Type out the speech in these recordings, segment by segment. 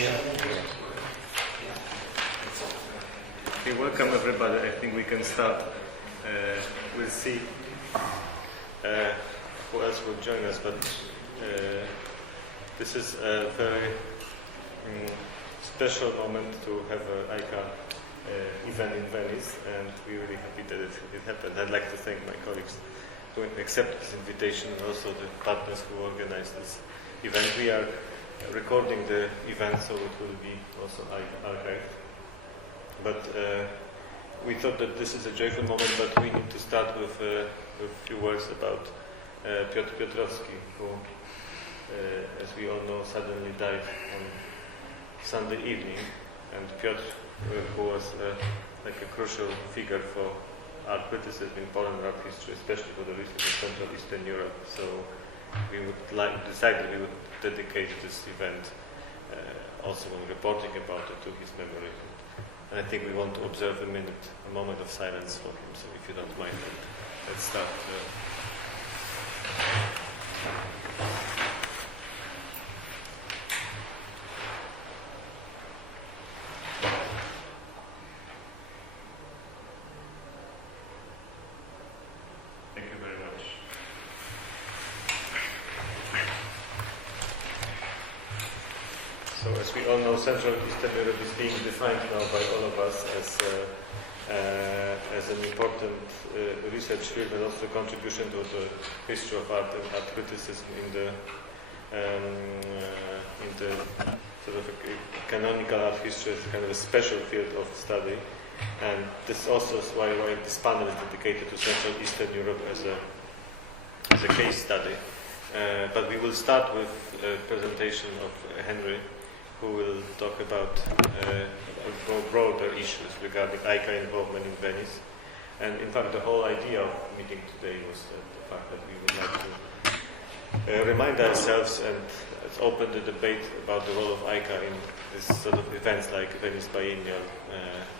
Okay, welcome everybody. I think we can start. We'll see who else will join us, but this is a very special moment to have an AICA event in Venice, and we're really happy that it happened. I'd like to thank my colleagues who accepted this invitation and also the partners who organized this event. We are recording the event, so it will be also archived. But we thought that this is a joyful moment, but we need to start with a few words about Piotr Piotrowski, who, as we all know, suddenly died on Sunday evening. And Piotr, who was like a crucial figure for art criticism in Poland and art history, especially for the research in Central Eastern Europe. So we would decided we would dedicate this event also when reporting about it to his memory. And I think we want to observe a moment of silence for him. So if you don't mind, let's start. Thank you very much. So as we all know, Central Eastern Europe is being defined now by all of us as an important research field and also contribution to the history of art and art criticism in the sort of a canonical art history as kind of a special field of study. And this also is why this panel is dedicated to Central Eastern Europe as a case study. But we will start with a presentation of Henry, who will talk about broader issues regarding AICA involvement in Venice. And in fact, the whole idea of the meeting today was the fact that we would like to remind ourselves and open the debate about the role of AICA in this sort of events like Venice Biennale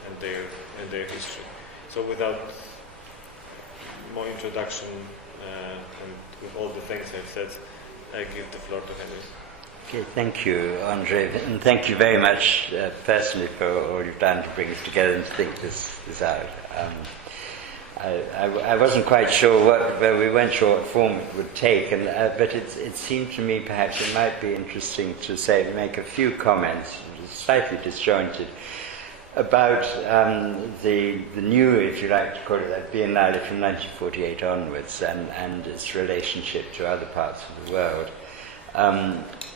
and their history. So without more introduction and with all the things I've said, I give the floor to Henry. Okay, thank you, Andrzej, and thank you very much personally for all you've done to bring us together and to think this out. I wasn't quite sure we weren't sure what form it would take, but it seemed to me perhaps it might be interesting to make a few comments, slightly disjointed, about the new, if you like to call it that, Biennale from 1948 onwards and its relationship to other parts of the world.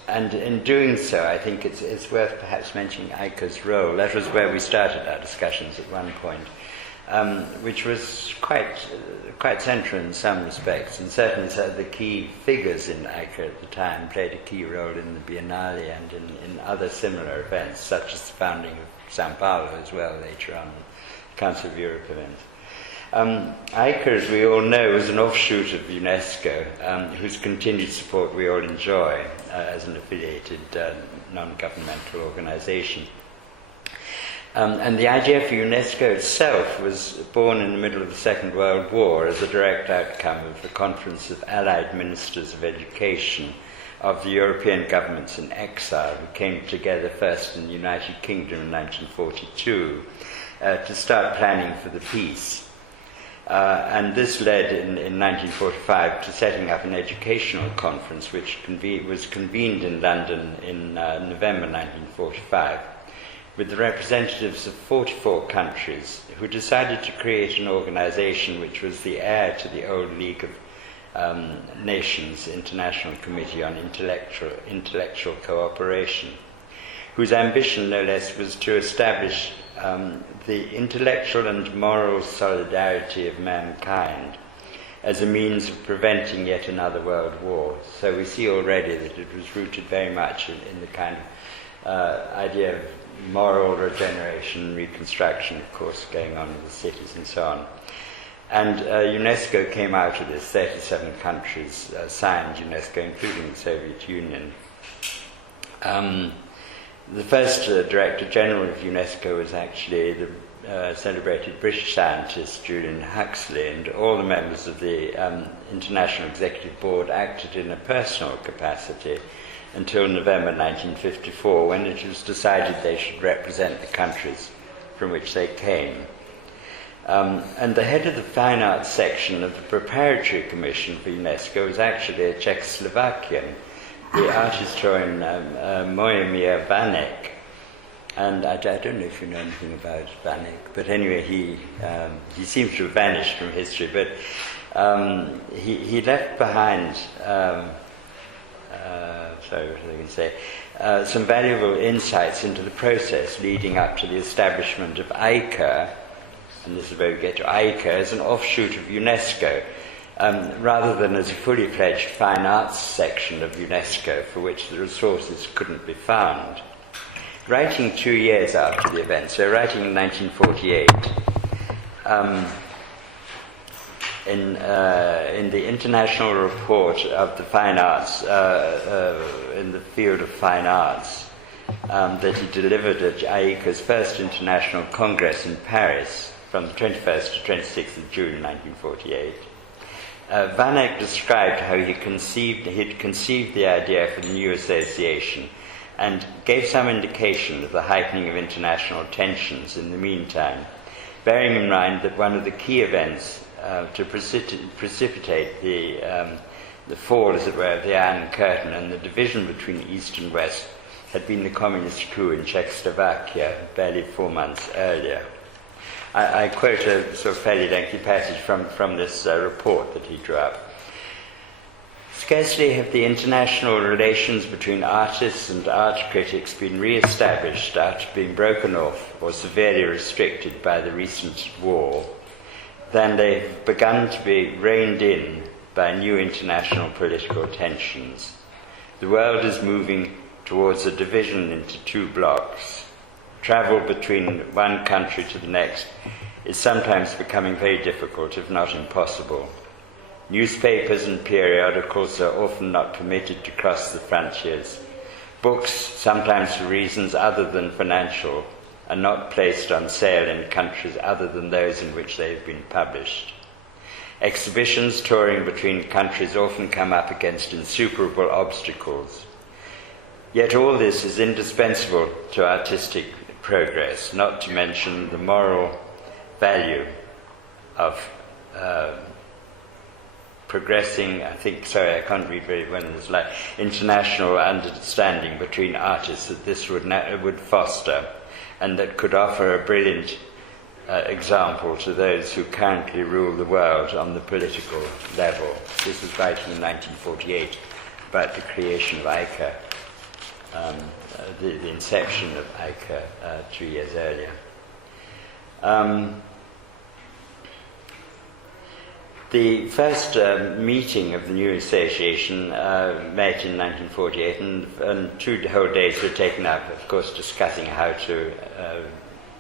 And in doing so, I think it's worth perhaps mentioning AICA's role. That was where we started our discussions at one point, which was quite central in some respects, and certainly the key figures in AICA at the time played a key role in the Biennale and in other similar events, such as the founding of Sao Paulo as well later on, the Council of Europe events. AICA, as we all know, is an offshoot of UNESCO, whose continued support we all enjoy as an affiliated non-governmental organisation. And the idea for UNESCO itself was born in the middle of the Second World War as a direct outcome of the Conference of Allied Ministers of Education of the European governments in exile, who came together first in the United Kingdom in 1942 to start planning for the peace. And this led in 1945 to setting up an educational conference which was convened in London in November 1945 with the representatives of 44 countries who decided to create an organization which was the heir to the old League of Nations International Committee on Intellectual Cooperation, whose ambition no less was to establish the intellectual and moral solidarity of mankind as a means of preventing yet another world war. So we see already that it was rooted very much in the kind of idea of moral regeneration, reconstruction, of course, going on in the cities and so on. And UNESCO came out of this. 37 countries signed UNESCO, including the Soviet Union. The first Director General of UNESCO was actually the celebrated British scientist Julian Huxley, and all the members of the International Executive Board acted in a personal capacity until November 1954, when it was decided they should represent the countries from which they came. And the head of the Fine Arts section of the Preparatory Commission for UNESCO was actually a Czechoslovakian, the art historian Mojmír Vanek. And I don't know if you know anything about Vanek, but anyway, he seems to have vanished from history, but he left behind, some valuable insights into the process leading up to the establishment of AICA, and this is where we get to AICA, as an offshoot of UNESCO, rather than as a fully fledged fine arts section of UNESCO for which the resources couldn't be found. Writing 2 years after the event, so writing in 1948, in the International Report of the Fine Arts, in the field of fine arts, that he delivered at AICA's first International Congress in Paris from the 21st to 26th of June 1948, Vanek described how he'd conceived the idea for the new association and gave some indication of the heightening of international tensions in the meantime, bearing in mind that one of the key events to precipitate the fall, as it were, of the Iron Curtain and the division between East and West had been the communist coup in Czechoslovakia barely 4 months earlier. I quote a sort of fairly lengthy passage from this report that he drew up. Scarcely have the international relations between artists and art critics been re-established after being broken off or severely restricted by the recent war, than they've begun to be reined in by new international political tensions. The world is moving towards a division into 2 blocks. Travel between one country to the next is sometimes becoming very difficult, if not impossible. Newspapers and periodicals are often not permitted to cross the frontiers. Books, sometimes for reasons other than financial, are not placed on sale in countries other than those in which they have been published. Exhibitions touring between countries often come up against insuperable obstacles. Yet all this is indispensable to artistic progress, not to mention the moral value of progressing, I can't read very well in this slide, international understanding between artists that this would foster, and that could offer a brilliant example to those who currently rule the world on the political level. This was writing in 1948 about the creation of AICA, the inception of AICA 2 years earlier. The first meeting of the new association met in 1948, and 2 whole days were taken up, of course, discussing how to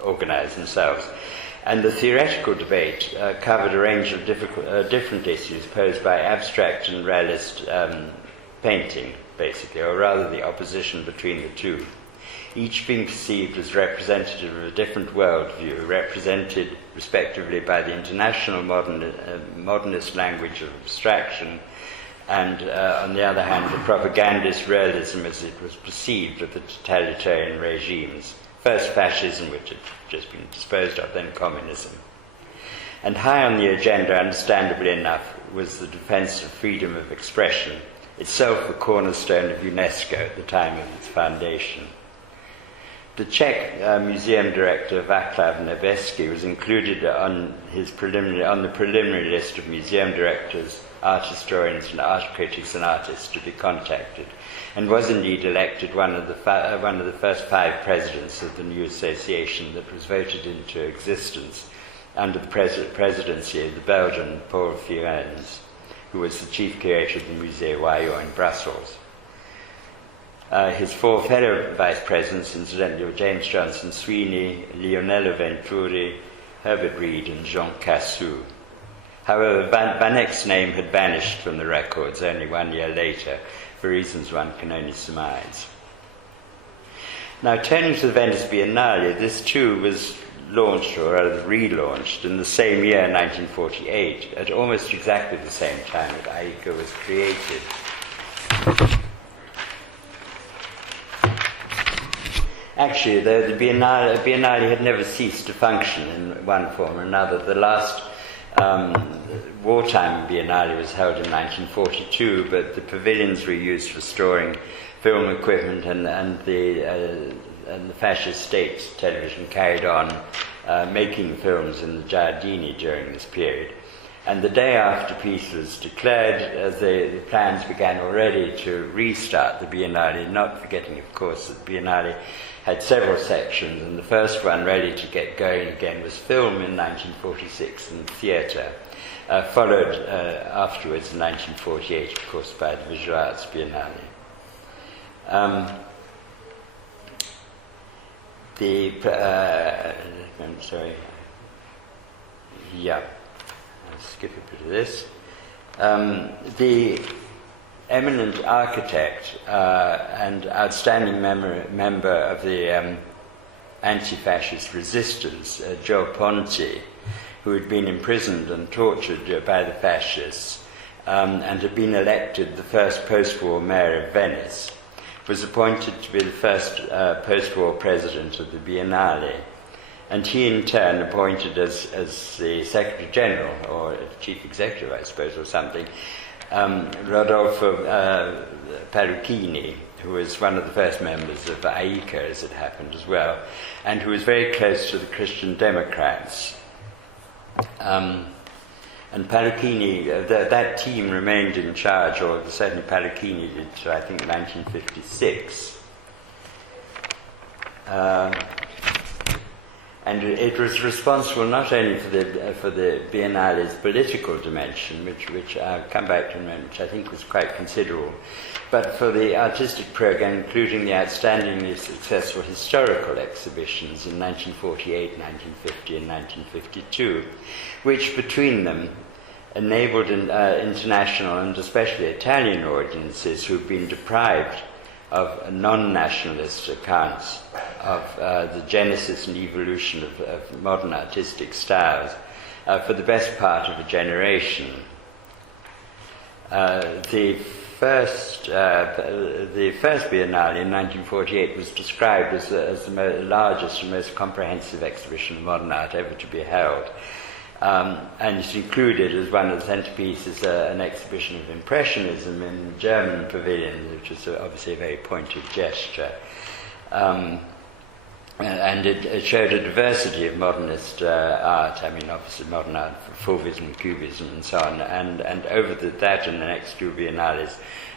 organize themselves. And the theoretical debate covered a range of different issues posed by abstract and realist painting, basically, or rather the opposition between the two, each being perceived as representative of a different worldview, represented respectively by the international modernist language of abstraction, and on the other hand, the propagandist realism as it was perceived of the totalitarian regimes, first fascism, which had just been disposed of, then communism. And high on the agenda, understandably enough, was the defense of freedom of expression, itself the cornerstone of UNESCO at the time of its foundation. The Czech museum director Václav Nebeský was included on the preliminary list of museum directors, art historians, and art critics and artists to be contacted, and was indeed elected one of the first 5 presidents of the new association that was voted into existence under the presidency of the Belgian Paul Fierens, who was the chief curator of the Musée Wayot in Brussels. His 4 fellow vice presidents, incidentally, were James Johnson Sweeney, Leonello Venturi, Herbert Reed, and Jean Cassou. However, Vanek's name had vanished from the records only 1 year later, for reasons one can only surmise. Now, turning to the Venice Biennale, this too was launched, or rather relaunched, in the same year, 1948, at almost exactly the same time that AICA was created. actually, though the Biennale had never ceased to function in one form or another. The last wartime Biennale was held in 1942, but the pavilions were used for storing film equipment, and the fascist state television carried on making films in the Giardini during this period. And the day after peace was declared, the plans began already to restart the Biennale, not forgetting, of course, that the Biennale had several sections, and the first one ready to get going again was film in 1946 and theatre, followed afterwards in 1948, of course, by the Visual Arts Biennale. I'm sorry. Yeah. I'll skip a bit of this. The eminent architect and outstanding member of the anti-fascist resistance, Gio Ponti, who had been imprisoned and tortured by the fascists and had been elected the first post-war mayor of Venice, was appointed to be the first post-war president of the Biennale. And he, in turn, appointed as the Secretary General, or Chief Executive, I suppose, or something, Rodolfo Parrucchini, who was one of the first members of AICA, as it happened as well, and who was very close to the Christian Democrats. And Parrucchini, that team remained in charge, or certainly Parrucchini did, to, I think, 1956. And it was responsible not only for the Biennale's political dimension, which I'll come back to in a moment, which I think was quite considerable, but for the artistic program, including the outstandingly successful historical exhibitions in 1948, 1950, and 1952, which between them enabled international and especially Italian audiences who've been deprived of non-nationalist accounts of the genesis and evolution of modern artistic styles for the best part of a generation. The first Biennale in 1948 was described as the largest and most comprehensive exhibition of modern art ever to be held. And it included as one of the centerpieces an exhibition of Impressionism in the German pavilion, which was obviously a very pointed gesture. And it showed a diversity of modernist art, I mean, obviously modern art, Fauvism, Cubism, and so on. And over that and the next two Biennales,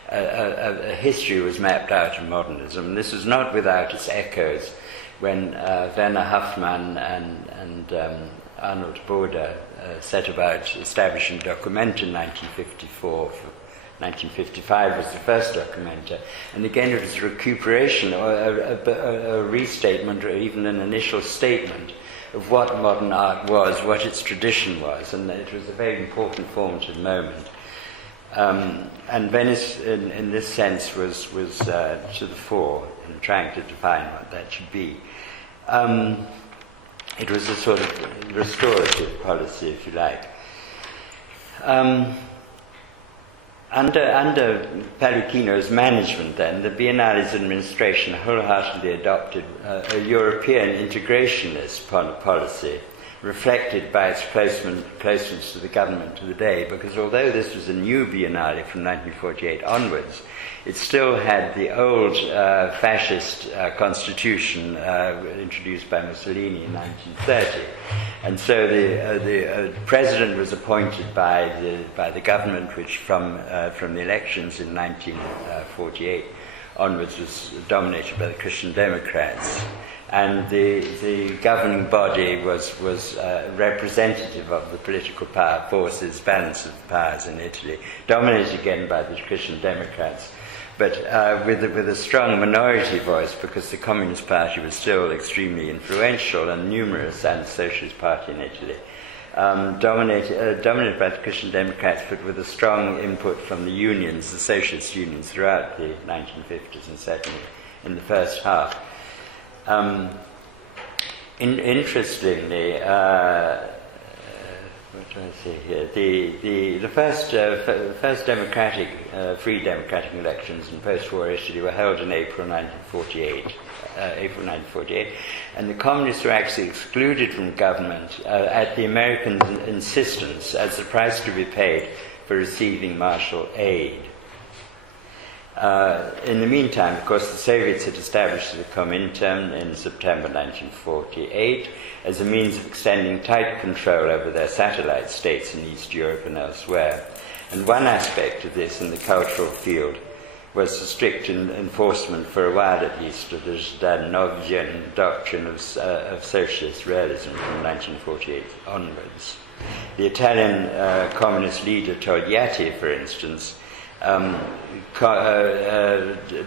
a history was mapped out of modernism. And this was not without its echoes when Werner Haffmann and Arnold Bode set about establishing Documenta in 1954. 1955 was the first Documenta, and again it was a recuperation or a restatement or even an initial statement of what modern art was, what its tradition was, and it was a very important formative moment. And Venice, in this sense, was to the fore in trying to define what that should be. It was a sort of restorative policy, if you like. Under Parrucchino's management, then, the Biennale's administration wholeheartedly adopted a European integrationist policy, reflected by its closeness to the government of the day, because although this was a new Biennale from 1948 onwards, it still had the old fascist constitution introduced by Mussolini in 1930. And so the president was appointed by the government, which from the elections in 1948 onwards was dominated by the Christian Democrats. And the governing body was representative of the political power forces, balance of powers in Italy, dominated again by the Christian Democrats, but with a strong minority voice, because the Communist Party was still extremely influential and numerous, and the Socialist Party in Italy, dominated by the Christian Democrats, but with a strong input from the unions, the socialist unions, throughout the 1950s and certainly in the first half. Interestingly, what do I say here? The first democratic free democratic elections in post-war Italy were held in April 1948. And the communists were actually excluded from government at the Americans' insistence as the price to be paid for receiving Marshall aid. In the meantime, of course, the Soviets had established the Comintern in September 1948 as a means of extending tight control over their satellite states in East Europe and elsewhere. And one aspect of this in the cultural field was the strict enforcement, for a while at least, of the Zdanovian doctrine of socialist realism from 1948 onwards. The Italian communist leader Togliatti, for instance,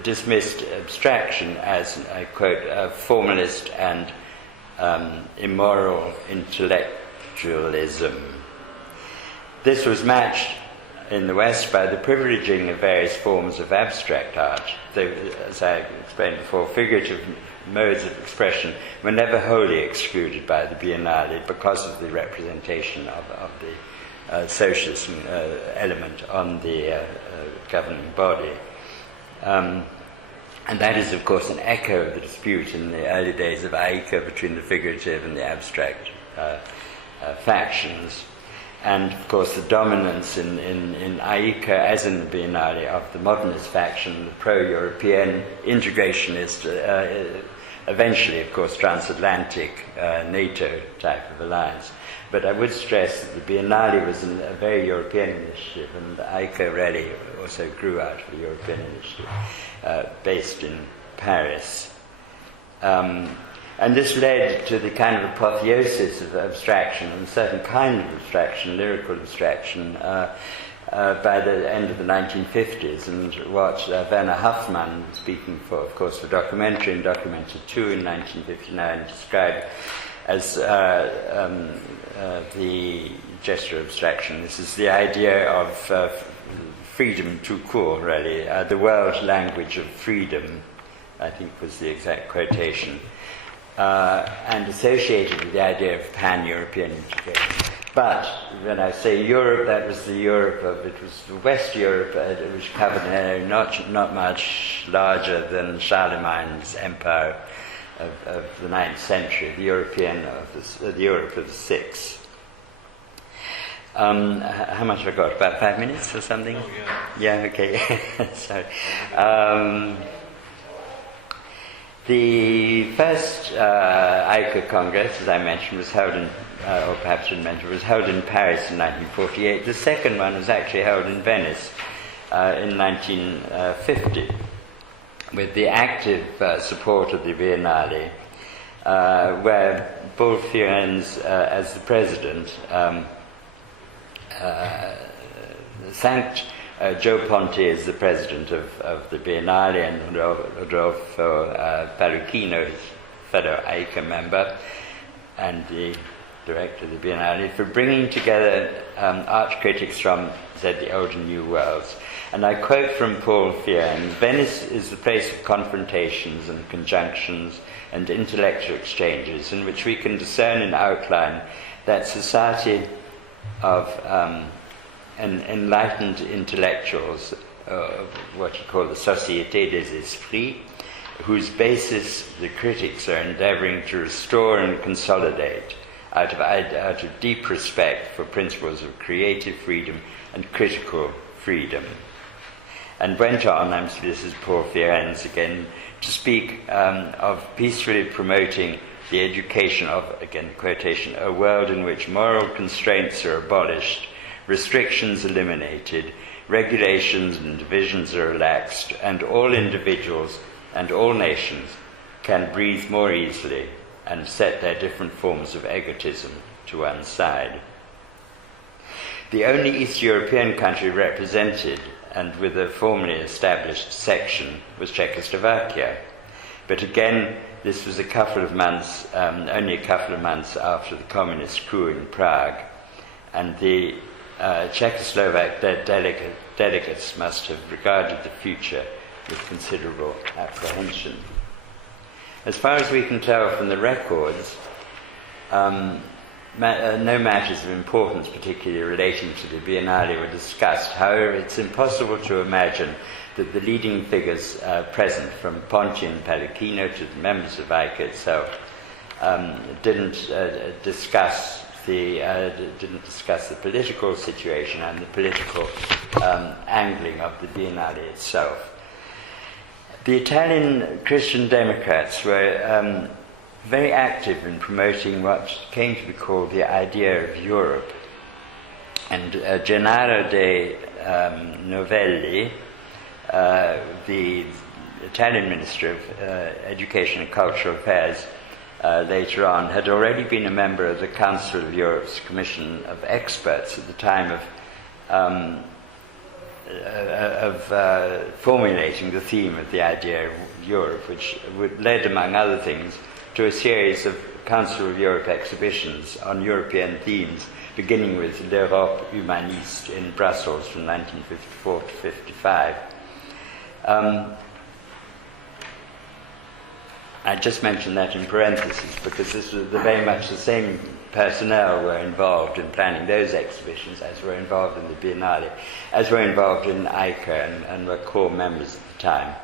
dismissed abstraction as, I quote, a formalist and immoral intellectualism. This was matched in the West by the privileging of various forms of abstract art. Though, as I explained before, figurative modes of expression were never wholly excluded by the Biennale because of the representation of the socialist element on the governing body. And that is, of course, an echo of the dispute in the early days of AICA between the figurative and the abstract factions. And, of course, the dominance in AICA, as in the Biennale, of the modernist faction, the pro-European, integrationist, eventually, of course, transatlantic NATO type of alliance. But I would stress that the Biennale was a very European initiative, and AICA really also grew out of a European initiative based in Paris. And this led to the kind of apotheosis of abstraction, and a certain kind of abstraction, lyrical abstraction, by the end of the 1950s, and what Werner Hoffmann, speaking for, of course, for documentary and documented too in 1959, described as the gesture of abstraction. This is the idea of freedom tout court, really, the world language of freedom, I think was the exact quotation. And associated with the idea of pan-European integration. But when I say Europe, that was the Europe of, it was the West Europe, which covered an area not much larger than Charlemagne's empire of the 9th century, the European of the Europe of the 6th. How much have I got? About 5 minutes or something? Oh, yeah. Yeah, okay. Sorry. The first AICA Congress, as I mentioned, was held in, or perhaps didn't mention, was held in Paris in 1948. The second one was actually held in Venice in 1950, with the active support of the Biennale, where Paul Fiorenz, as the president, thanked Joe Ponte is the president of the Biennale, and Rodolfo Paluchino, his fellow AICA member, and the director of the Biennale, for bringing together art critics from, said, the old and new worlds. And I quote from Paul Fiorenz: "Venice is the place of confrontations and conjunctions and intellectual exchanges in which we can discern in outline that society of enlightened intellectuals, what you call the Société des Esprits, whose basis the critics are endeavoring to restore and consolidate out of deep respect for principles of creative freedom and critical freedom." And went on, this is Paul Fiorenz again, to speak of peacefully promoting the education of, again quotation, "a world in which moral constraints are abolished, restrictions eliminated, regulations and divisions are relaxed, and all individuals and all nations can breathe more easily and set their different forms of egotism to one side." The only East European country represented and with a formally established section was Czechoslovakia. But again, this was only a couple of months after the communist coup in Prague, and the Czechoslovak delegates must have regarded the future with considerable apprehension. As far as we can tell from the records, no matters of importance particularly relating to the Biennale were discussed. However, it's impossible to imagine that the leading figures present, from Ponti and Pellegrino to the members of AICA itself, didn't discuss the political situation and the political angling of the Biennale itself. The Italian Christian Democrats were very active in promoting what came to be called the idea of Europe. And Gennaro de Novelli, the Italian Minister of Education and Cultural Affairs, later on, had already been a member of the Council of Europe's Commission of Experts at the time of formulating the theme of the idea of Europe, which led, among other things, to a series of Council of Europe exhibitions on European themes, beginning with l'Europe humaniste in Brussels from 1954 to 55. I just mentioned that in parentheses because this was very much the same personnel were involved in planning those exhibitions as were involved in the Biennale, as were involved in AICA and were core members at the time.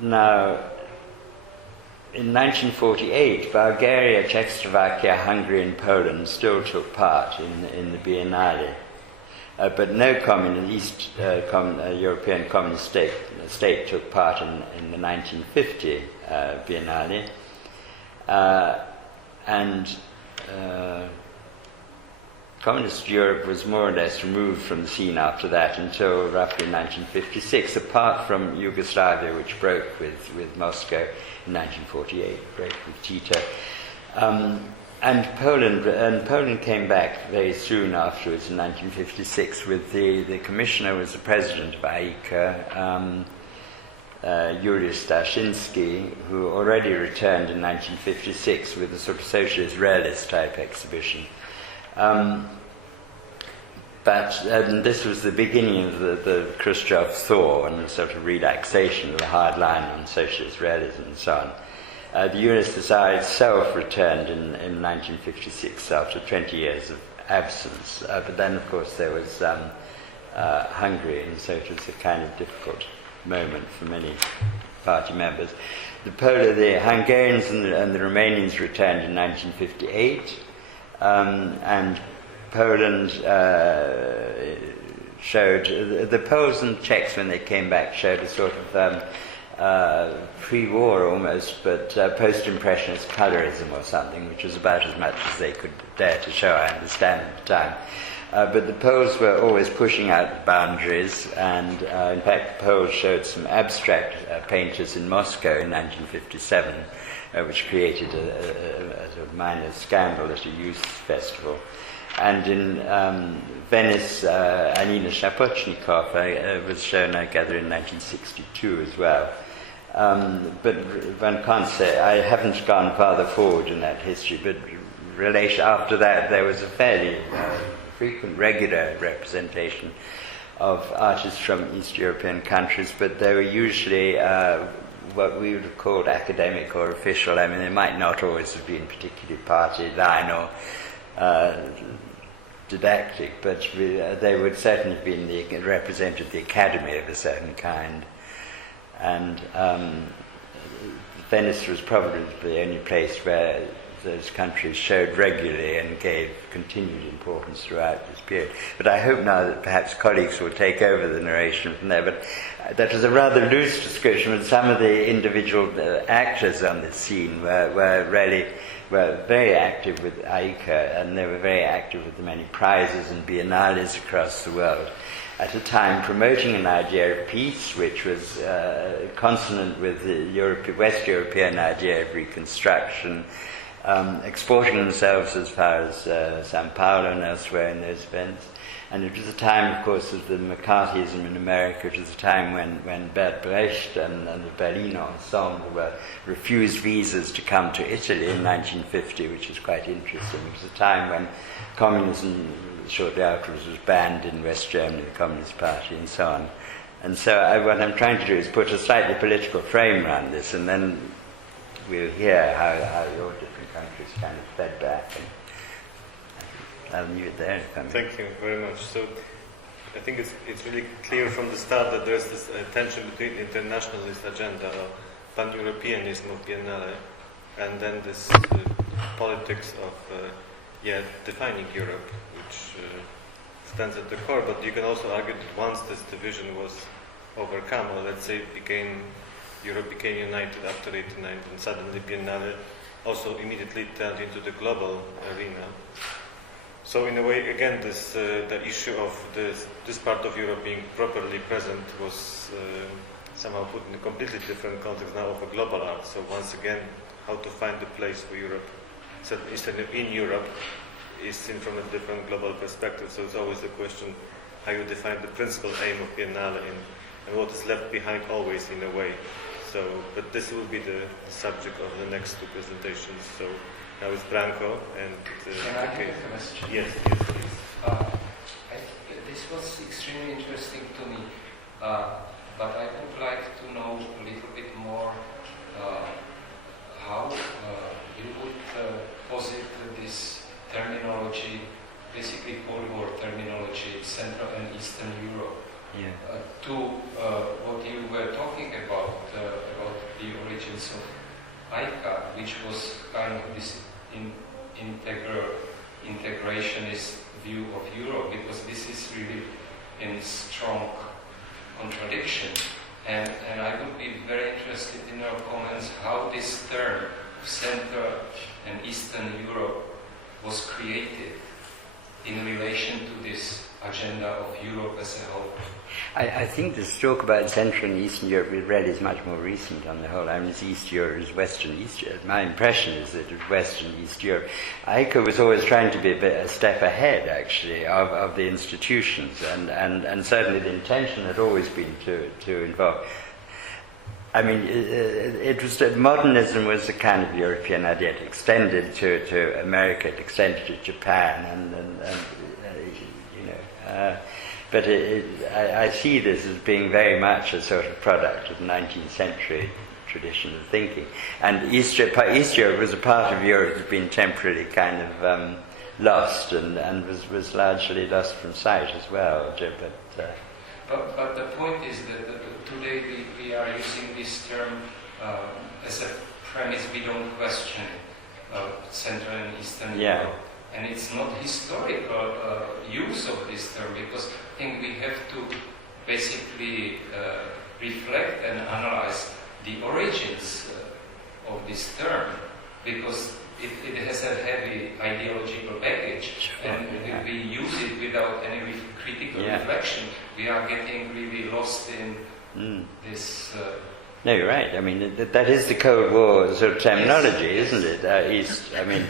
Now, in 1948, Bulgaria, Czechoslovakia, Hungary and Poland still took part in the Biennale. But no European communist state took part in the 1950 Biennale. Communist Europe was more or less removed from the scene after that until roughly 1956, apart from Yugoslavia, which broke with Moscow in 1948, broke with Tito. And Poland came back very soon afterwards in 1956 with the commissioner was the president of AICA, Juraj Czarný, who already returned in 1956 with a sort of socialist realist type exhibition. But this was the beginning of the Khrushchev thaw and the sort of relaxation of the hard line on socialist realism and so on. The USSR itself returned in 1956 after 20 years of absence. But then, of course, there was Hungary, and so it was a kind of difficult moment for many party members. The Hungarians and the Romanians returned in 1958, and Poland showed, the Poles and Czechs when they came back showed a sort of pre-war almost, but post-impressionist colorism or something, which was about as much as they could dare to show, I understand, at the time. But the Poles were always pushing out boundaries, and in fact the Poles showed some abstract painters in Moscow in 1957, which created a sort of minor scandal at a youth festival. And in Venice, Anina Shapochnikov was shown, I gather, in 1962 as well. But one can't say, I haven't gone farther forward in that history, but after that there was a fairly frequent, regular representation of artists from East European countries, but they were usually what we would have called academic or official. I mean, they might not always have been particularly party line or didactic, but they would certainly have been represented the academy of a certain kind. And Venice was probably the only place where those countries showed regularly and gave continued importance throughout this period. But I hope now that perhaps colleagues will take over the narration from there. But that was a rather loose description, but some of the individual actors on this scene were very active with AICA, and they were very active with the many prizes and biennales across the world. At a time promoting an idea of peace, which was consonant with the West European idea of reconstruction, exporting themselves as far as Sao Paulo and elsewhere in those events. And it was a time, of course, of the McCarthyism in America. It was a time when Bert Brecht and the Berlin Ensemble were refused visas to come to Italy in 1950, which was quite interesting. It was a time when communism, shortly afterwards, was banned in West Germany, the Communist Party, and so on. And so what I'm trying to do is put a slightly political frame around this, and then we'll hear how your different countries kind of fed back. And I'll leave it there. Thank you very much. So I think it's really clear from the start that there's this tension between internationalist agenda of pan-Europeanism of Biennale and then this politics of defining Europe, which stands at the core. But you can also argue that once this division was overcome, or let's say Europe became united after 89, and suddenly Biennale also immediately turned into the global arena. So in a way, again, the issue of this part of Europe being properly present was somehow put in a completely different context now of a global art. So once again, how to find the place for Europe, so in Europe, is seen from a different global perspective. So it's always a question how you define the principal aim of Biennale and what is left behind always in a way. So, but this will be the subject of the next two presentations. So now it's Branko and Can I have a question? Yes, please. This was extremely interesting to me, but I would like to know a little bit more how you would posit this terminology, basically Cold War terminology, Central and Eastern Europe, to what you were talking about the origins of AICA, which was kind of this integrationist view of Europe, because this is really in strong contradiction. And I would be very interested in your comments how this term, Central and Eastern Europe, was created in relation to this agenda of Europe as a whole. I think this talk about Central and Eastern Europe really is much more recent on the whole. I mean, it's East Europe, it's Western East Europe. My impression is that it's Western East Europe. AICA was always trying to be a step ahead, actually, of the institutions, and certainly the intention had always been to involve. I mean, it was that modernism was a kind of European idea. It extended to America, it extended to Japan, and you know. But I see this as being very much a sort of product of the 19th century tradition of thinking. And East Europe was a part of Europe that had been temporarily kind of lost and was largely lost from sight as well. But the point is that today we are using this term as a premise. We don't question Central and Eastern Europe. And it's not historical use of this term, because I think we have to basically reflect and analyze the origins of this term, because it has a heavy ideological baggage, and if we use it without any critical reflection, we are getting really lost in this. No, you're right. I mean, that is the Cold War sort of terminology, isn't it? East. I mean.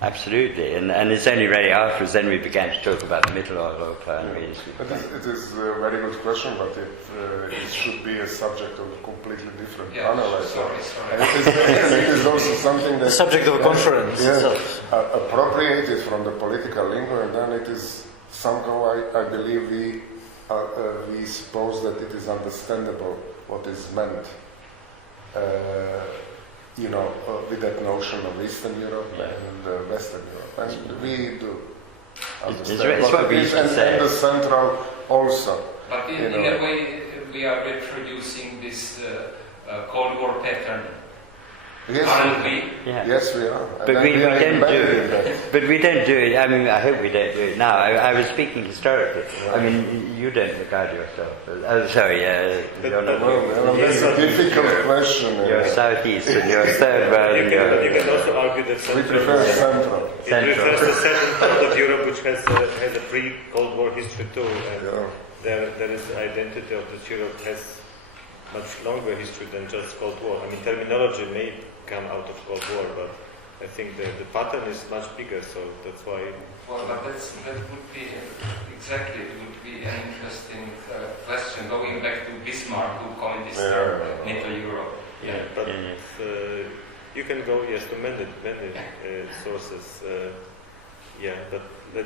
Absolutely, and it's only really afterwards then we began to talk about the Middle Europe. It is a very good question, but it should be a subject of a completely different panel. Sorry. And it is also something that the subject of a conference. Appropriated from the political lingo, and then it is somehow, I believe, we suppose that it is understandable what is meant. With that notion of Eastern Europe and Western Europe. And we do understand it's what we used to say. And the Central also. But in a way, we are reproducing this Cold War pattern. Yes, yes, we are. But we don't do it. But we don't do it. I mean, I hope we don't do it now. I was speaking historically. Right. I mean, you don't regard yourself as... Oh, sorry. You're not... That's a difficult question. You're southeast and you're third world. You can also argue that we prefer Central. It refers to the second part of Europe, which has a pre-Cold War history too. And there is the identity of this Europe has much longer history than just Cold War. I mean, terminology may come out of Cold War, but I think the pattern is much bigger, so that's why... Well, but that would be exactly, it would be an interesting question, going back to Bismarck, who coined this term, Middle Europe. But you can go, to many sources, but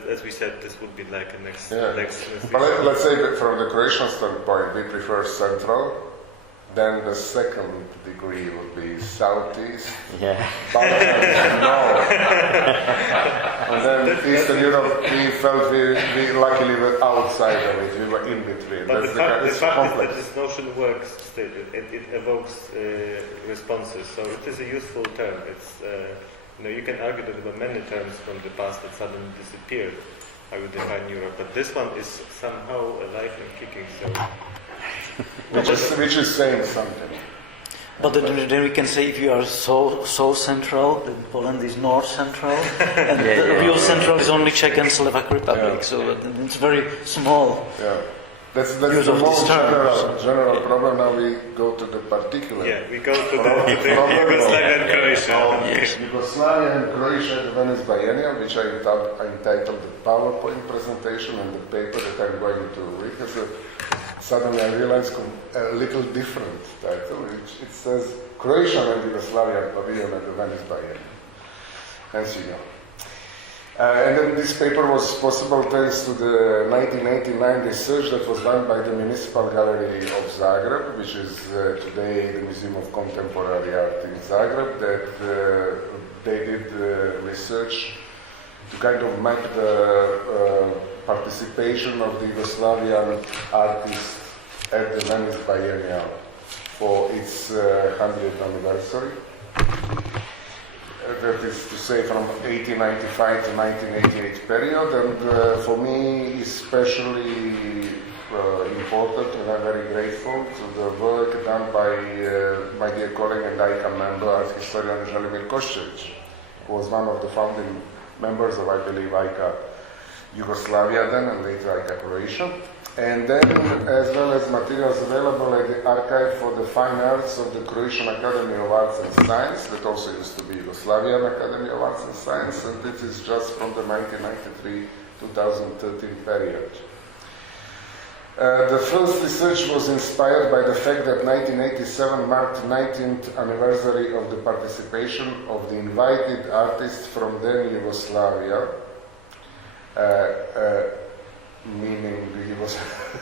as we said, this would be like a next but let's say that from the Croatian standpoint, we prefer Central, Then the second degree would be southeast. Yeah. North. And then Eastern Europe, we felt we luckily were outside of it. We were in between. But That's the fact is complex. that this notion works still. It evokes responses. So it is a useful term. It's you can argue that there were many terms from the past that suddenly disappeared. I would define Europe, but this one is somehow alive and kicking. So. Which is saying something. But then we can say if you are so central, then Poland is north central, and the real central is only Czech and Slovak Republic. Yeah. So it's very small. Yeah. That's the Use of most this term. general problem. Now we go to the particular. Yeah, we go to the Yugoslavia and Croatia. Yes. Yugoslavia and Croatia at the Venice Biennale, which I entitled the PowerPoint presentation and the paper that I'm going to read. Suddenly I realized a little different title. It says Croatian and Yugoslavian Pavilion at the Venice Biennale. As you know. And then this paper was possible thanks to the 1989 research that was done by the Municipal Gallery of Zagreb, which is today the Museum of Contemporary Art in Zagreb, that they did research to kind of map the participation of the Yugoslavian artists at the Venice Biennale for its 100th anniversary. That is to say from 1895 to 1988 period, and for me especially important, and I'm very grateful to the work done by my dear colleague and AICA member, art historian Želimir Koščević, who was one of the founding members of, I believe, AICA Yugoslavia then, and later AICA Croatia. And then, as well as materials available at the Archive for the Fine Arts of the Croatian Academy of Arts and Science, that also used to be Yugoslavian Academy of Arts and Science, and this is just from the 1993-2013 period. The first research was inspired by the fact that 1987 marked the 19th anniversary of the participation of the invited artists from then Yugoslavia, meaning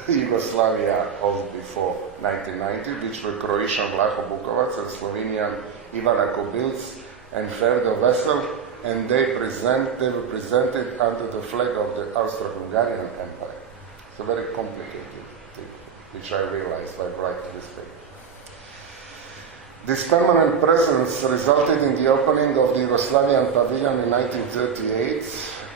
the Yugoslavia of before 1990, which were Croatian Vlaho Bukovac and Slovenian Ivana Kobilc and Ferdo Vesel, and they were presented under the flag of the Austro-Hungarian Empire. It's a very complicated thing, which I realized by writing this paper. This permanent presence resulted in the opening of the Yugoslavian Pavilion in 1938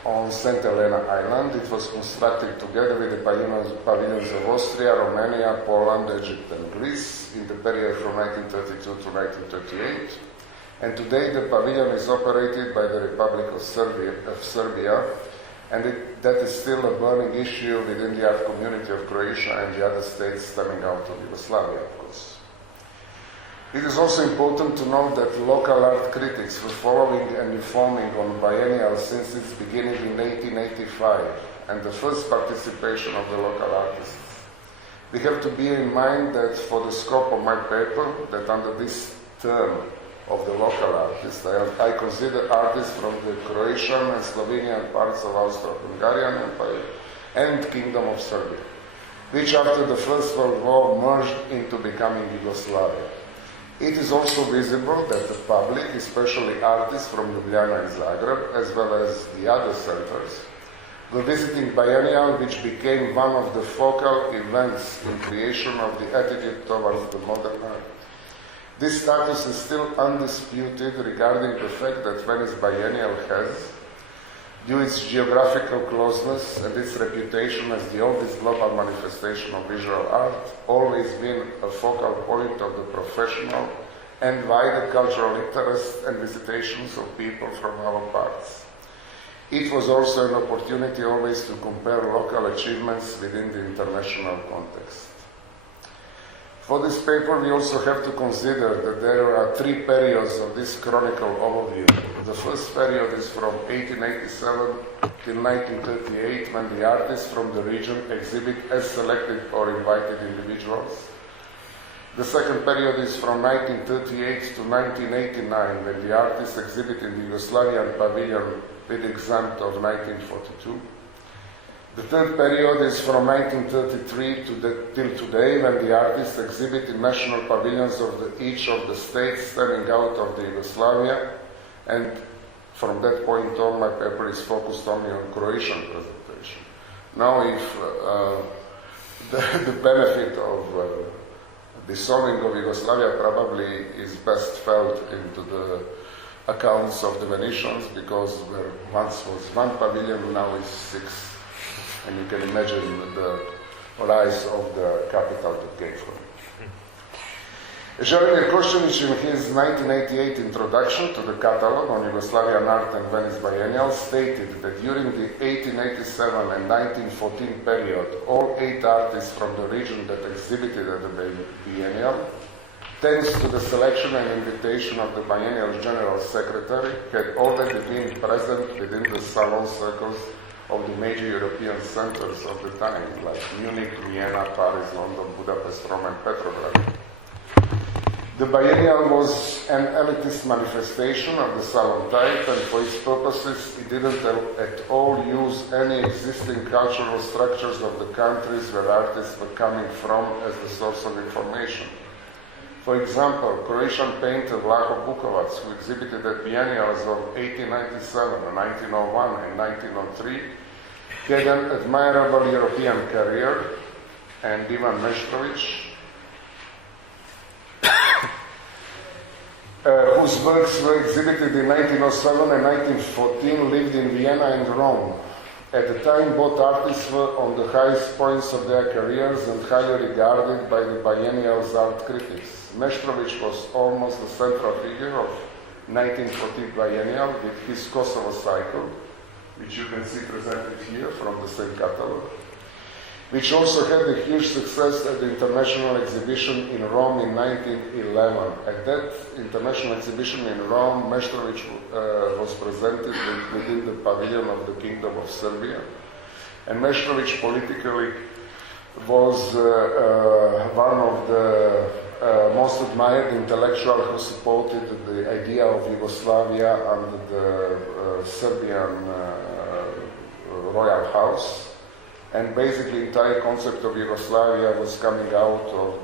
on St. Helena Island. It was constructed together with the pavilions of Austria, Romania, Poland, Egypt and Greece in the period from 1932 to 1938. And today the pavilion is operated by the Republic of Serbia, and that is still a burning issue within the art community of Croatia and the other states stemming out of Yugoslavia, of course. It is also important to note that local art critics were following and informing on biennial since its beginning in 1885 and the first participation of the local artists. We have to bear in mind that for the scope of my paper, that under this term of the local artists, I consider artists from the Croatian and Slovenian parts of Austro-Hungarian Empire and Kingdom of Serbia, which after the First World War merged into becoming Yugoslavia. It is also visible that the public, especially artists from Ljubljana and Zagreb, as well as the other centers, were visiting Biennial, which became one of the focal events in creation of the attitude towards the modern art. This status is still undisputed regarding the fact that Venice Biennial has, due its geographical closeness and its reputation as the oldest global manifestation of visual art, always been a focal point of the professional and wider cultural interests and visitations of people from our parts. It was also an opportunity always to compare local achievements within the international context. For this paper, we also have to consider that there are three periods of this chronicle overview. The first period is from 1887 till 1938, when the artists from the region exhibit as selected or invited individuals. The second period is from 1938 to 1989, when the artists exhibit in the Yugoslavian Pavilion with exempt of 1942. The third period is from 1933 till today, when the artists exhibited national pavilions of each of the states stemming out of the Yugoslavia, and from that point on my paper is focused only on Croatian presentation. Now if the benefit of dissolving of Yugoslavia probably is best felt into the accounts of the Venetians, because there once was one pavilion, now is 6. And you can imagine the rise of the capital that came from. Juraj Čarný, in his 1988 introduction to the catalogue on Yugoslavian art and Venice Biennale, stated that during the 1887 and 1914 period, all 8 artists from the region that exhibited at the Biennale, thanks to the selection and invitation of the Biennial General Secretary, had already been present within the salon circles of the major European centers of the time, like Munich, Vienna, Paris, London, Budapest, Rome, and Petrograd. The Biennial was an elitist manifestation of the salon type, and for its purposes it didn't at all use any existing cultural structures of the countries where artists were coming from as the source of information. For example, Croatian painter Vlaho Bukovac, who exhibited at biennials of 1897, 1901 and 1903, had an admirable European career, and Ivan Meštrović, whose works were exhibited in 1907 and 1914, lived in Vienna and Rome. At the time, both artists were on the highest points of their careers and highly regarded by the biennial's art critics. Meštrović was almost the central figure of 1914 biennial with his Kosovo cycle, which you can see presented here from the same catalogue, which also had a huge success at the international exhibition in Rome in 1911. At that international exhibition in Rome, Meštrović was presented within the pavilion of the Kingdom of Serbia, and Meštrović politically was one of the most admired intellectual who supported the idea of Yugoslavia under the Serbian royal house. And basically the entire concept of Yugoslavia was coming out of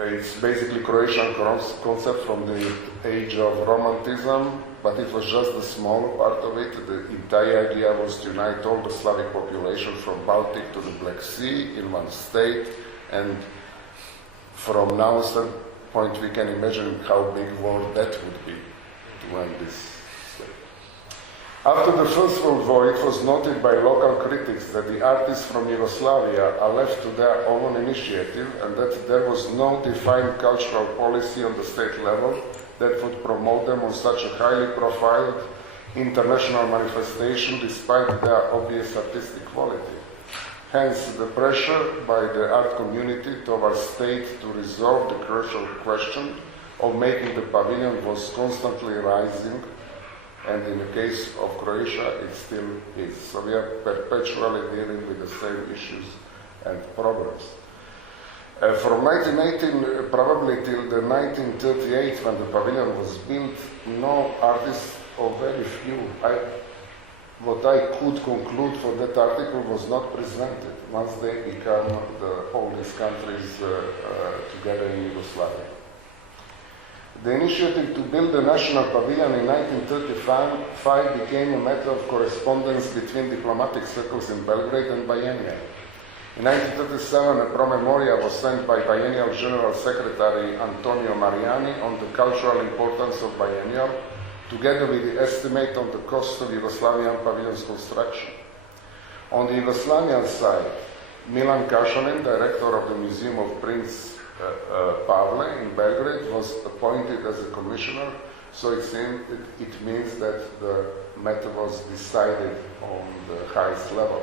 it's basically Croatian concept from the age of Romanticism, but it was just a small part of it. The entire idea was to unite all the Slavic population from Baltic to the Black Sea in one state, and from now a certain point we can imagine how big war that would be to end this state. After the First World War, it was noted by local critics that the artists from Yugoslavia are left to their own initiative, and that there was no defined cultural policy on the state level that would promote them on such a highly profiled international manifestation despite their obvious artistic quality. Hence, the pressure by the art community towards state to resolve the crucial question of making the pavilion was constantly rising, and in the case of Croatia, it still is. So we are perpetually dealing with the same issues and problems. From 1918 probably till the 1938, when the pavilion was built, no artist, or very few, what I could conclude for that article was not presented once they become the oldest countries together in Yugoslavia. The initiative to build the national pavilion in 1935 became a matter of correspondence between diplomatic circles in Belgrade and Biennial. In 1937, a promemoria was sent by Biennial General Secretary Antonio Mariani on the cultural importance of Biennial, together with the estimate on the cost of Yugoslavian pavilion's construction. On the Yugoslavian side, Milan Kašanin, director of the Museum of Prince Pavle in Belgrade, was appointed as a commissioner, so it means that the matter was decided on the highest level.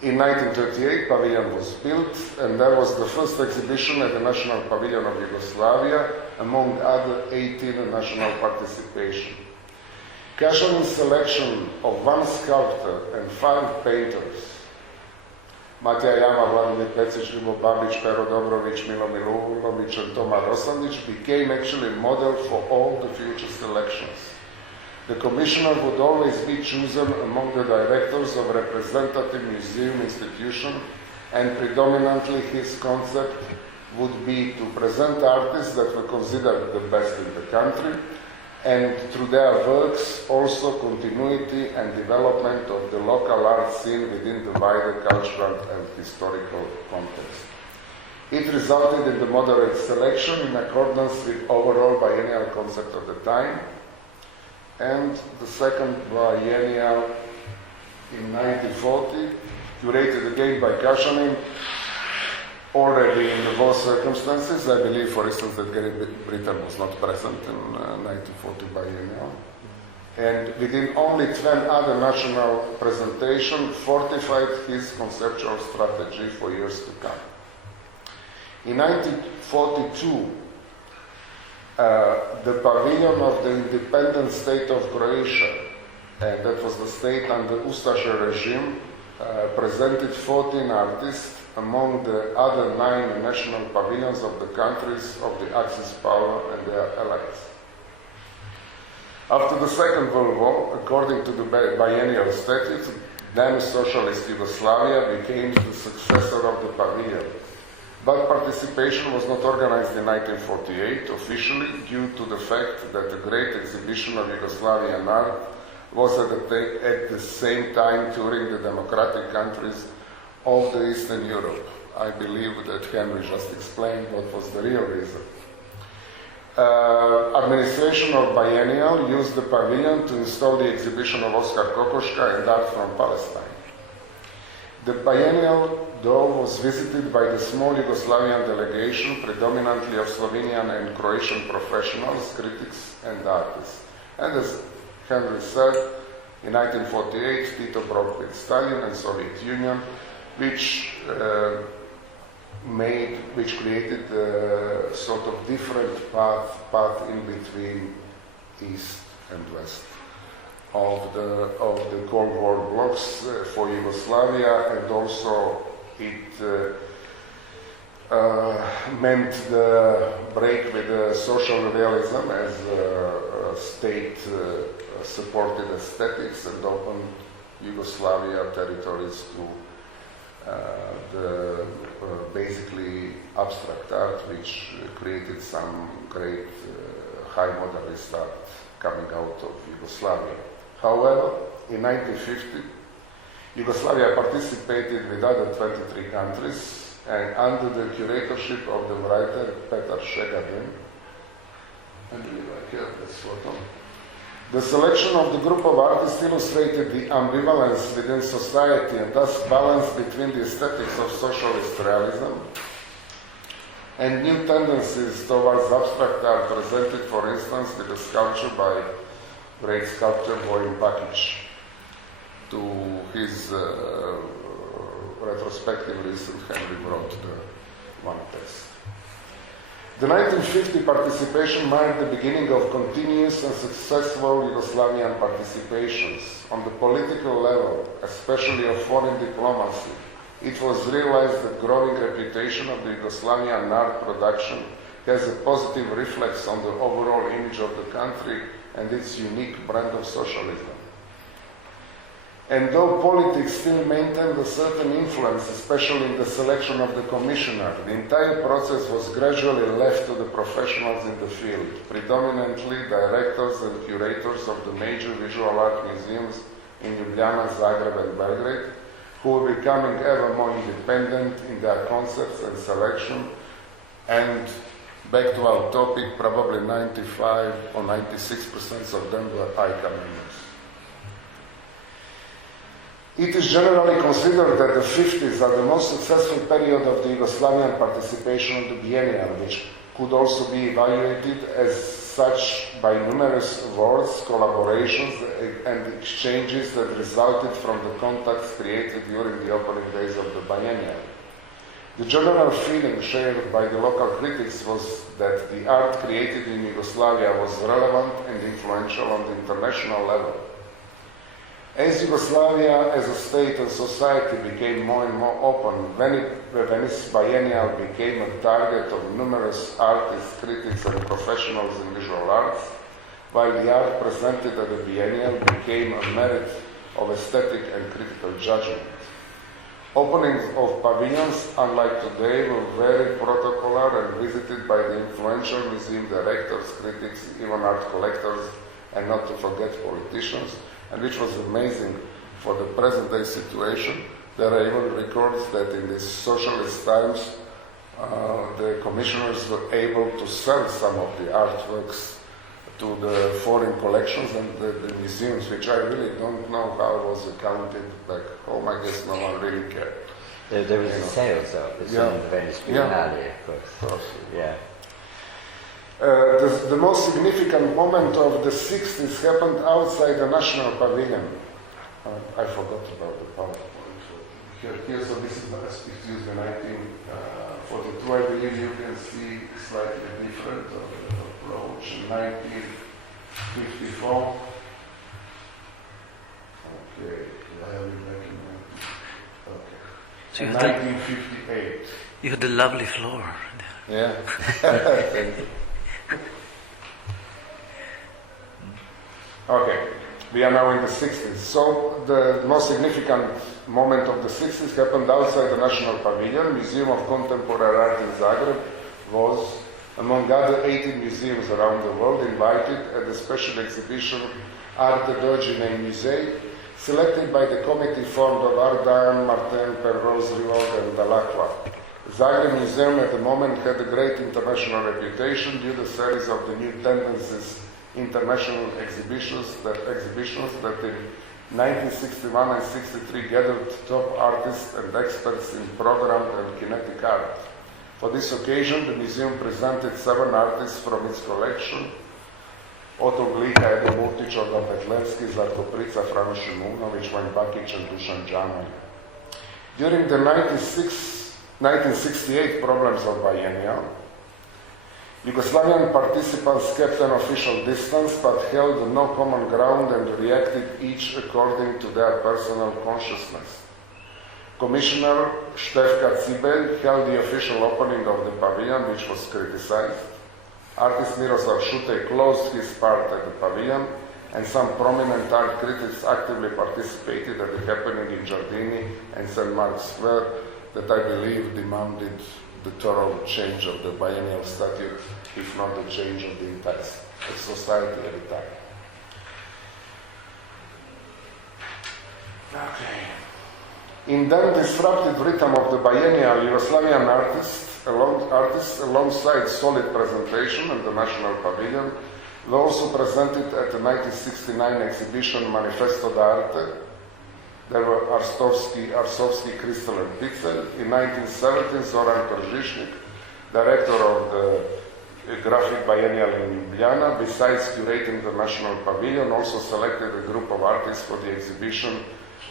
In 1938, pavilion was built, and there was the first exhibition at the National Pavilion of Yugoslavia, among other 18 national participation. Kašanin's selection of one sculptor and 5 painters, Matija Jama, Vladimir Pecic, Ljubo Babić, Pero Dobrović, Milo Milulović, and Toma Rosandić, became actually model for all the future selections. The commissioner would always be chosen among the directors of representative museum institution, and predominantly his concept would be to present artists that were considered the best in the country, and through their works also continuity and development of the local art scene within the wider cultural and historical context. It resulted in the moderate selection in accordance with overall biennial concept of the time, and the second biennial in 1940, curated again by Čarný, already in the war circumstances. I believe, for instance, that Great Britain was not present in 1940 biennial. And within only 10 other national presentations, fortified his conceptual strategy for years to come. In 1942, the pavilion of the independent state of Croatia, and that was the state under Ustaše regime, presented 14 artists among the other 9 national pavilions of the countries of the Axis power and their allies. After the Second World War, according to the biennial statutes, then socialist Yugoslavia became the successor of the pavilion. But participation was not organized in 1948 officially due to the fact that the great exhibition of Yugoslavian art was at the same time touring the democratic countries of the Eastern Europe. I believe that Henry just explained what was the real reason. Administration of biennial used the pavilion to install the exhibition of Oskar Kokoschka and art from Palestine. The biennial, though, was visited by the small Yugoslavian delegation, predominantly of Slovenian and Croatian professionals, critics, and artists. And as Henry said, in 1948, Tito broke with Stalin and Soviet Union, which created a sort of different path in between East and West of the Cold War blocks for Yugoslavia, and also it meant the break with the social realism as state supported aesthetics and opened Yugoslavia territories to the basically abstract art, which created some great high modernist art coming out of Yugoslavia. However, in 1950, Yugoslavia participated with other 23 countries, and under the curatorship of the writer Petar Šegadin, I believe I have this photo. The selection of the group of artists illustrated the ambivalence within society and thus balance between the aesthetics of socialist realism and new tendencies towards abstract art, presented, for instance, with a sculpture by great sculptor Vojin Bakić to his retrospective list, and Henry wrote the one text. The 1950 participation marked the beginning of continuous and successful Yugoslavian participations. On the political level, especially of foreign diplomacy, it was realized that growing reputation of the Yugoslavian art production has a positive reflex on the overall image of the country and its unique brand of socialism. And though politics still maintained a certain influence, especially in the selection of the commissioner, the entire process was gradually left to the professionals in the field, predominantly directors and curators of the major visual art museums in Ljubljana, Zagreb, and Belgrade, who were becoming ever more independent in their concepts and selection. And back to our topic, probably 95 or 96% of them were AICA members. It is generally considered that the 50s are the most successful period of the Yugoslavian participation in the biennial, which could also be evaluated as such by numerous awards, collaborations, and exchanges that resulted from the contacts created during the opening days of the biennial. The general feeling shared by the local critics was that the art created in Yugoslavia was relevant and influential on the international level. As Yugoslavia as a state and society became more and more open, the Venice Biennale became a target of numerous artists, critics, and professionals in visual arts. while the art presented at the Biennial became a merit of aesthetic and critical judgment. Openings of pavilions, unlike today, were very protocolar and visited by the influential museum directors, critics, even art collectors, and not to forget politicians, and which was amazing for the present-day situation. There are even records that in these socialist times, the commissioners were able to sell some of the artworks to the foreign collections and the museums, which I really don't know how it was accounted back home. I guess no one really cared. There was a sales office in the Venice Biennale, of course. Yeah. The most significant moment of the 60s happened outside the National Pavilion. I forgot about the PowerPoint. Here, so this is used in 1942. I believe you can see slightly different approach. In 1954. Okay, I have it back in 1958. You had a lovely floor. Yeah. Thank you. Okay, we are now in the 60s. So the most significant moment of the 60s happened outside the National Pavilion. Museum of Contemporary Art in Zagreb was, among other 18 museums around the world, invited at the special exhibition Arte Dođine Musée, selected by the committee formed of Ardan, Martin, Perrose, Rivog, and Dalacqua. Zagreb Museum at the moment had a great international reputation due to a series of the new tendencies international exhibitions that in 1961 and 63 gathered top artists and experts in programmed and kinetic art. For this occasion, the museum presented 7 artists from its collection: Otto Glika, Edo Murtić, Olga Petlevski, Zlatko Prica, Frano Šimunović, Vojn Bakić, and Dušan Džamelj. During the 1968 problems of Biennial, Yugoslavian participants kept an official distance but held no common ground and reacted each according to their personal consciousness. Commissioner Štefka Cibelj held the official opening of the pavilion, which was criticized. Artist Miroslav Šutej closed his part at the pavilion, and some prominent art critics actively participated at the happening in Giardini and St. Mark's Square that I believe demanded the thorough change of the biennial statute, if not the change of the entire society at the time. Okay. In then disrupted rhythm of the biennial, Yugoslavian artists alongside solid presentation in the National Pavilion were also presented at the 1969 exhibition Manifesto d'Arte. There were Arsovsky, Kristel and Picel. In 1970, Zoran Tržišnik, director of the Graphic Biennial in Ljubljana, besides curating the National Pavilion, also selected a group of artists for the exhibition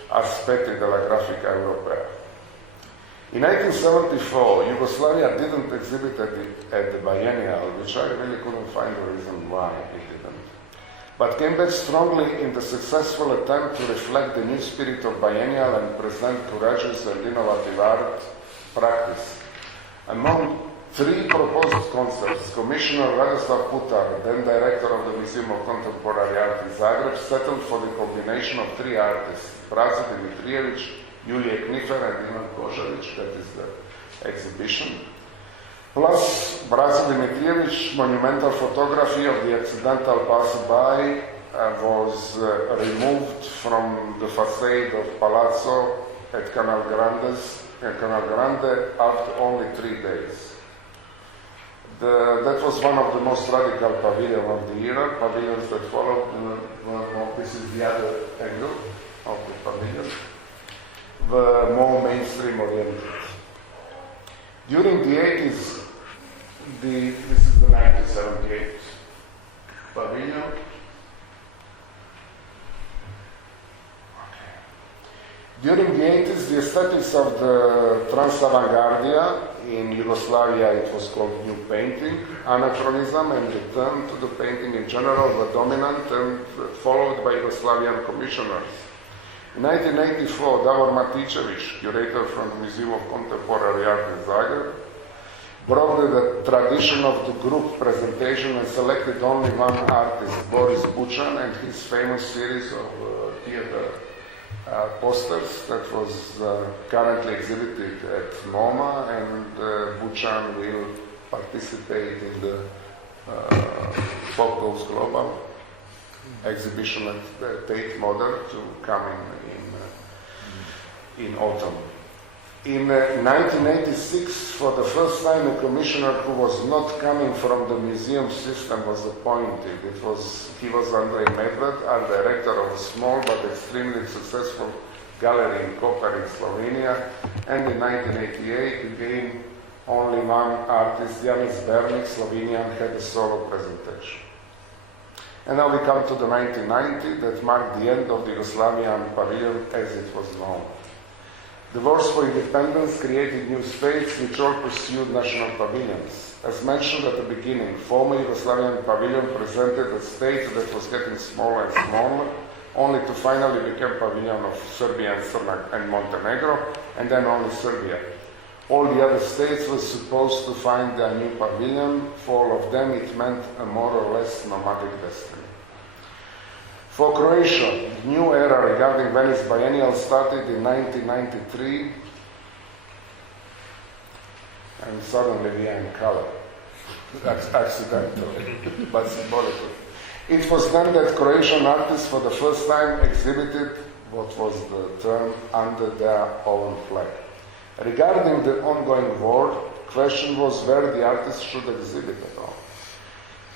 Aspetti della Grafica Europea. In 1974, Yugoslavia didn't exhibit at the Biennial, which I really couldn't find a reason why it didn't, but came back strongly in the successful attempt to reflect the new spirit of Biennial and present courageous and innovative art practice. Among 3 proposed concepts, Commissioner Radoslav Putar, then director of the Museum of Contemporary Art in Zagreb, settled for the combination of 3 artists: Brazo Dimitrijević, Julije Knifer, and Ivan Kožarić, that is the exhibition. Plus, Brazo Dimitrijević, monumental photography of the accidental passerby was removed from the facade of Palazzo at Canal Grande after only 3 days. That was one of the most radical pavilions of the era. Pavilions that followed, this is the other angle of the pavilion, were more mainstream oriented. During the 80s, this is the 1978 pavilion. During the 80s, the aesthetics of the Trans-Avangardia, in Yugoslavia it was called New Painting, anachronism and return to the painting in general were dominant and followed by Yugoslavian commissioners. In 1984, Davor Matičević, curator from the Museum of Contemporary Art in Zagreb, broke the tradition of the group presentation and selected only one artist, Boris Buchan, and his famous series of theater posters that was currently exhibited at MoMA, and Buchan will participate in the Pop Goes Global exhibition at the Tate Modern to come in autumn. In 1986, for the first time, a commissioner who was not coming from the museum system was appointed. He was Andrzej Medved, art director of a small but extremely successful gallery in Koper in Slovenia, and in 1988, again, only one artist, Janis Bernik, Slovenian, had a solo presentation. And now we come to the 1990, that marked the end of the Yugoslavian pavilion as it was known. The wars for independence created new states which all pursued national pavilions. As mentioned at the beginning, former Yugoslavian pavilion presented a state that was getting smaller and smaller, only to finally become pavilion of Serbia and Montenegro, and then only Serbia. All the other states were supposed to find their new pavilion. For all of them it meant a more or less nomadic destiny. For Croatia, the new era regarding Venice Biennale started in 1993, and suddenly we are in color. That's accidentally, but symbolically. It was then that Croatian artists for the first time exhibited what was the term under their own flag. Regarding the ongoing war, the question was where the artists should exhibit at all.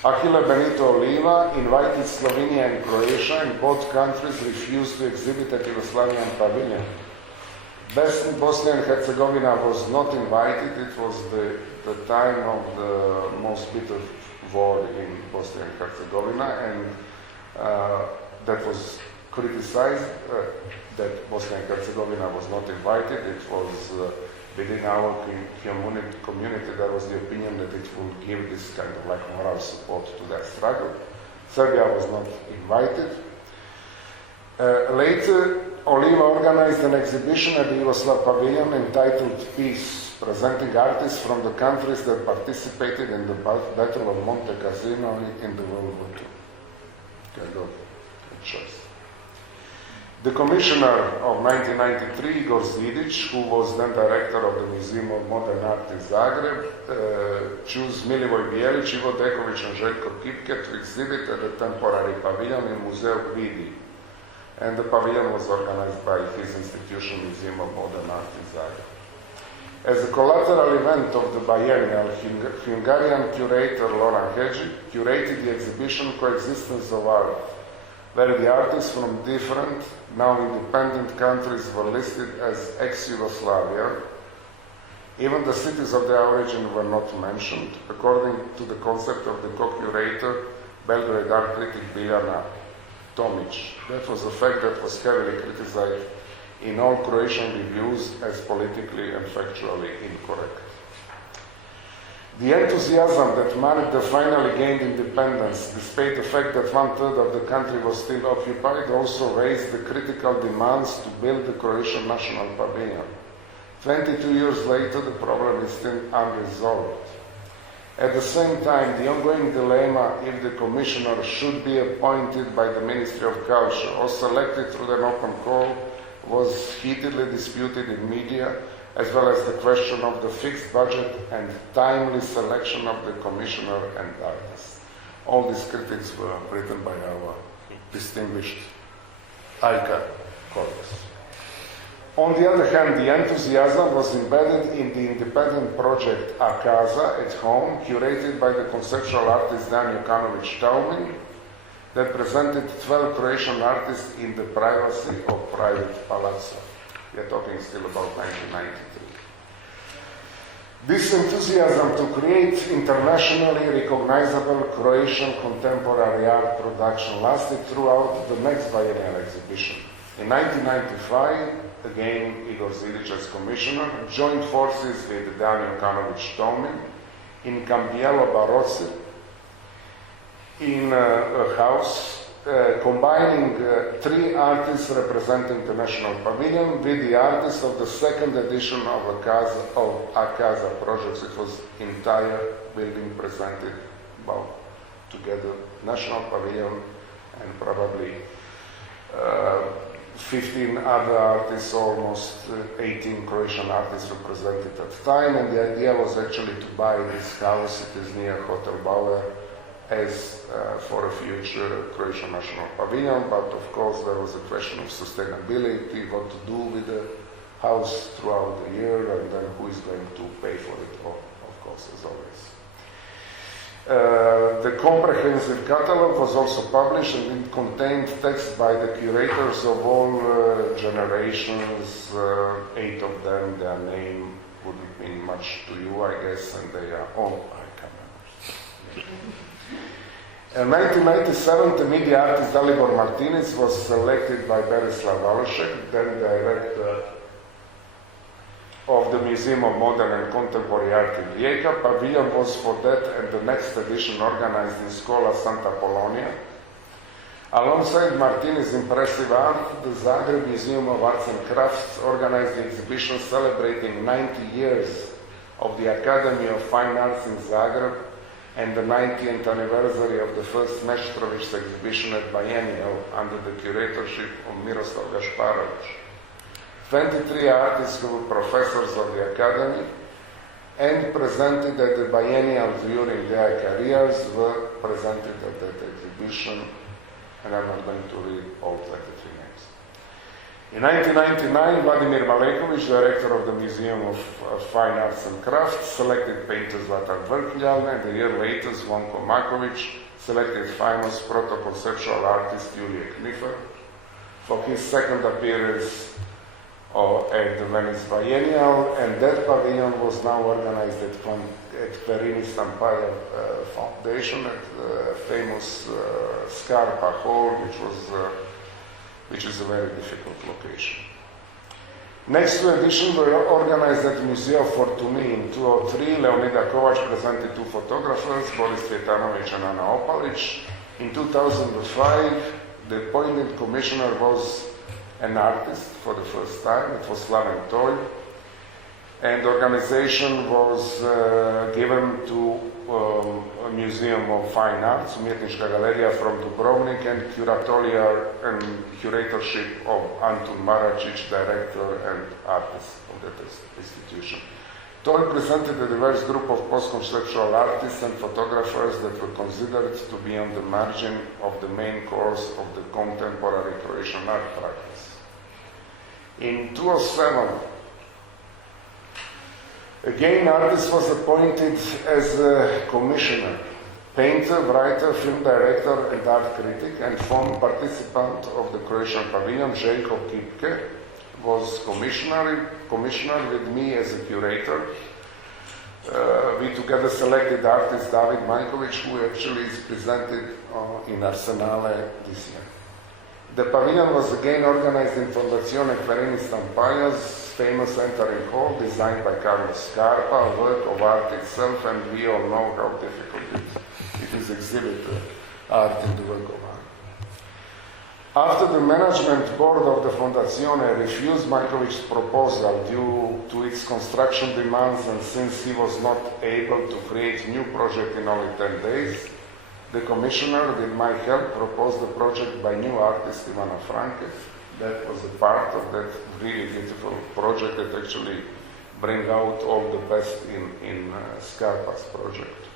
Achille Benito Oliva invited Slovenia and Croatia, and both countries refused to exhibit at Yugoslavian pavilion. Bosnia and Herzegovina was not invited. It was the time of the most bitter war in Bosnia and Herzegovina, and that was criticized, that Bosnia and Herzegovina was not invited. It was within our community, there was the opinion that it would give this kind of like moral support to that struggle. Serbia was not invited. Later, Oliva organized an exhibition at the Yugoslav Pavilion entitled Peace, presenting artists from the countries that participated in the Battle of Monte Cassino in the World War II. Kind of a choice. The commissioner of 1993, Igor Zidic, who was then director of the Museum of Modern Art in Zagreb, chose Milivoj Bijelić, Ivo Deković, and Željko Kipke to exhibit at the temporary pavilion in Museu Vidi. And the pavilion was organized by his institution, Museum of Modern Art in Zagreb. As a collateral event of the biennial, Hungarian curator Loran Hedžić curated the exhibition Coexistence of Art, where the artists from different, now independent countries were listed as ex-Yugoslavia. Even the cities of their origin were not mentioned, according to the concept of the co-curator, Belgrade art critic Biljana Tomic. That was a fact that was heavily criticized in all Croatian reviews as politically and factually incorrect. The enthusiasm that marked the finally gained independence, despite the fact that 1/3 of the country was still occupied, also raised the critical demands to build the Croatian National Pavilion. 22 years later, the problem is still unresolved. At the same time, the ongoing dilemma if the commissioner should be appointed by the Ministry of Culture or selected through an open call was heatedly disputed in media, as well as the question of the fixed budget and timely selection of the commissioner and artists. All these critics were written by our distinguished AICA colleagues. On the other hand, the enthusiasm was embedded in the independent project ACASA at home, curated by the conceptual artist Dan Jukanović-Taumin, that presented 12 Croatian artists in the privacy of private palazzo. We are talking still about 1993. This enthusiasm to create internationally recognizable Croatian contemporary art production lasted throughout the next biennial exhibition. In 1995, again Igor Zidic as commissioner, joined forces with Dan Jukanović-Taumin in Campiello Barozzi, in a house combining 3 artists representing the National Pavilion with the artists of the second edition of AICA projects. It was entire building presented together, National Pavilion and probably 15 other artists, almost 18 Croatian artists represented at the time, and the idea was actually to buy this house. It is near Hotel Bauer as for a future Croatian National Pavilion, but of course there was a question of sustainability, what to do with the house throughout the year, and then who is going to pay for it, of course, as always. The comprehensive catalogue was also published, and it contained text by the curators of all generations, 8 of them. Their name wouldn't mean much to you, I guess, and they are all AICA members. In 1997, the media artist Dalibor Martinez was selected by Berislav Valošek, then director of the Museum of Modern and Contemporary Art in Rijeka. Pavilion was for that and the next edition organized in Scola Santa Polonia. Alongside Martinez's impressive art, the Zagreb Museum of Arts and Crafts organized the exhibition celebrating 90 years of the Academy of Fine Arts in Zagreb and the 90th anniversary of the first Meštrović's exhibition at Biennial under the curatorship of Miroslav Gašparović. 23 artists who were professors of the Academy and presented at the Biennial during their careers were presented at that exhibition, and I'm not going to read all 23 names. In 1999, Vladimir Maleković, director of the Museum of Fine Arts and Crafts, selected painter Zlatar Vrkljan, and a year later, Zvonko Maković selected famous proto-conceptual artist Julije Knifer for his second appearance at the Venice Biennale, and that pavilion was now organized at Perini Stampaia Foundation at the famous Scarpa Hall, which is a very difficult location. Next two editions were organized at Museo Fortuny in 2003. Leonida Kovač presented 2 photographers, Boris Cvjetanović and Ana Opalić. In 2005, the appointed commissioner was an artist for the first time. It was Slaven Toj, and the organization was given to a Museum of Fine Arts, Umjetnička galerija from Dubrovnik, and curatorship of Antun Maračić, director and artist of that institution. Toj presented a diverse group of post-conceptual artists and photographers that were considered to be on the margin of the main course of the contemporary Croatian art practice. In 2007, again, artist was appointed as a commissioner, painter, writer, film director, and art critic, and former participant of the Croatian Pavilion, Željko Kipke, was commissioner with me as a curator. We together selected artist David Majković, who actually is presented in Arsenale this year. The pavilion was again organized in Fondazione Perini Stampaia's famous entering hall, designed by Carlos Scarpa, a work of art itself, and we all know how difficult it is to exhibit art in the work of art. After the management board of the Fondazione refused Majkovic's proposal due to its construction demands, and since he was not able to create a new project in only 10 days, the commissioner, with my help, proposed the project by new artist Ivana Frankev. That was a part of that really beautiful project that actually bring out all the best in Scarpa's project.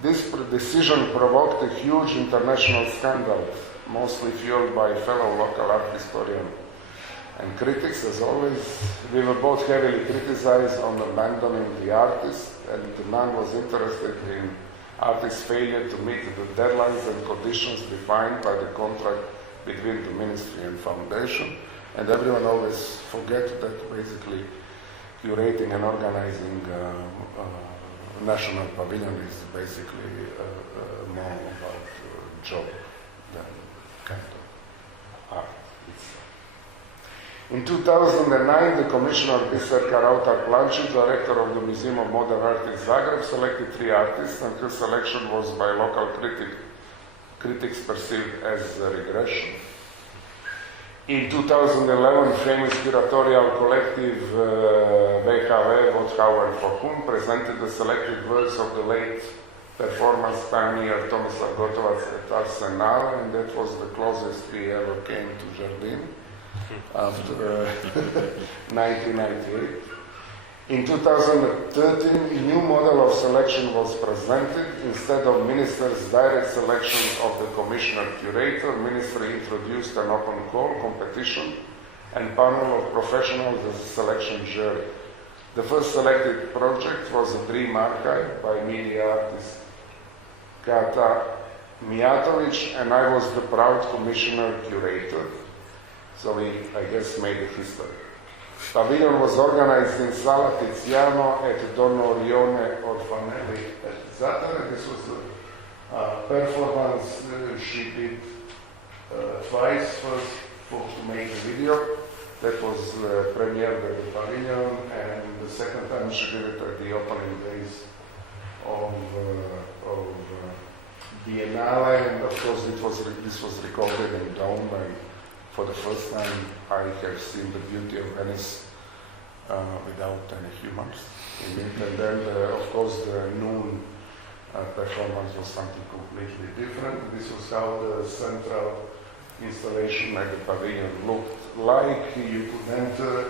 This decision provoked a huge international scandal, mostly fueled by fellow local art historian and critics. As always, we were both heavily criticized on abandoning the artist, and the man was interested in artist's failure to meet the deadlines and conditions defined by the contract between the ministry and foundation. And everyone always forgets that basically curating and organizing national pavilion is basically more about job than kind of art itself. In 2009, the commissioner Biserka Rautar-Plančić, director of the Museum of Modern Art in Zagreb, selected 3 artists, and her selection was by local critic critics perceived as a regression. In 2011, famous curatorial collective VHV, Vodhauer Fokum, presented the selected works of the late performance pioneer Tomislav Gotovac at Arsenal, and that was the closest we ever came to Jardin after 1998. In 2013, a new model of selection was presented. Instead of minister's direct selection of the commissioner-curator, ministry introduced an open call competition and panel of professionals as a selection jury. The first selected project was a dream archive by media artist Kata Mijatovic, and I was the proud commissioner-curator. So we, I guess, made a history. Pavilion was organized in Sala Tiziano at Don Orione Orfanelli at Zatare. This was a performance she did twice. First to make a video that was premiered at the Pavilion, and the second time she did it at the opening days of Biennale, and of course this was recorded in Dome, and for the first time I have seen the beauty of Venice without any humans in it. And then of course the noon performance was something completely different. This was how the central installation at the Pavilion looked like. You could enter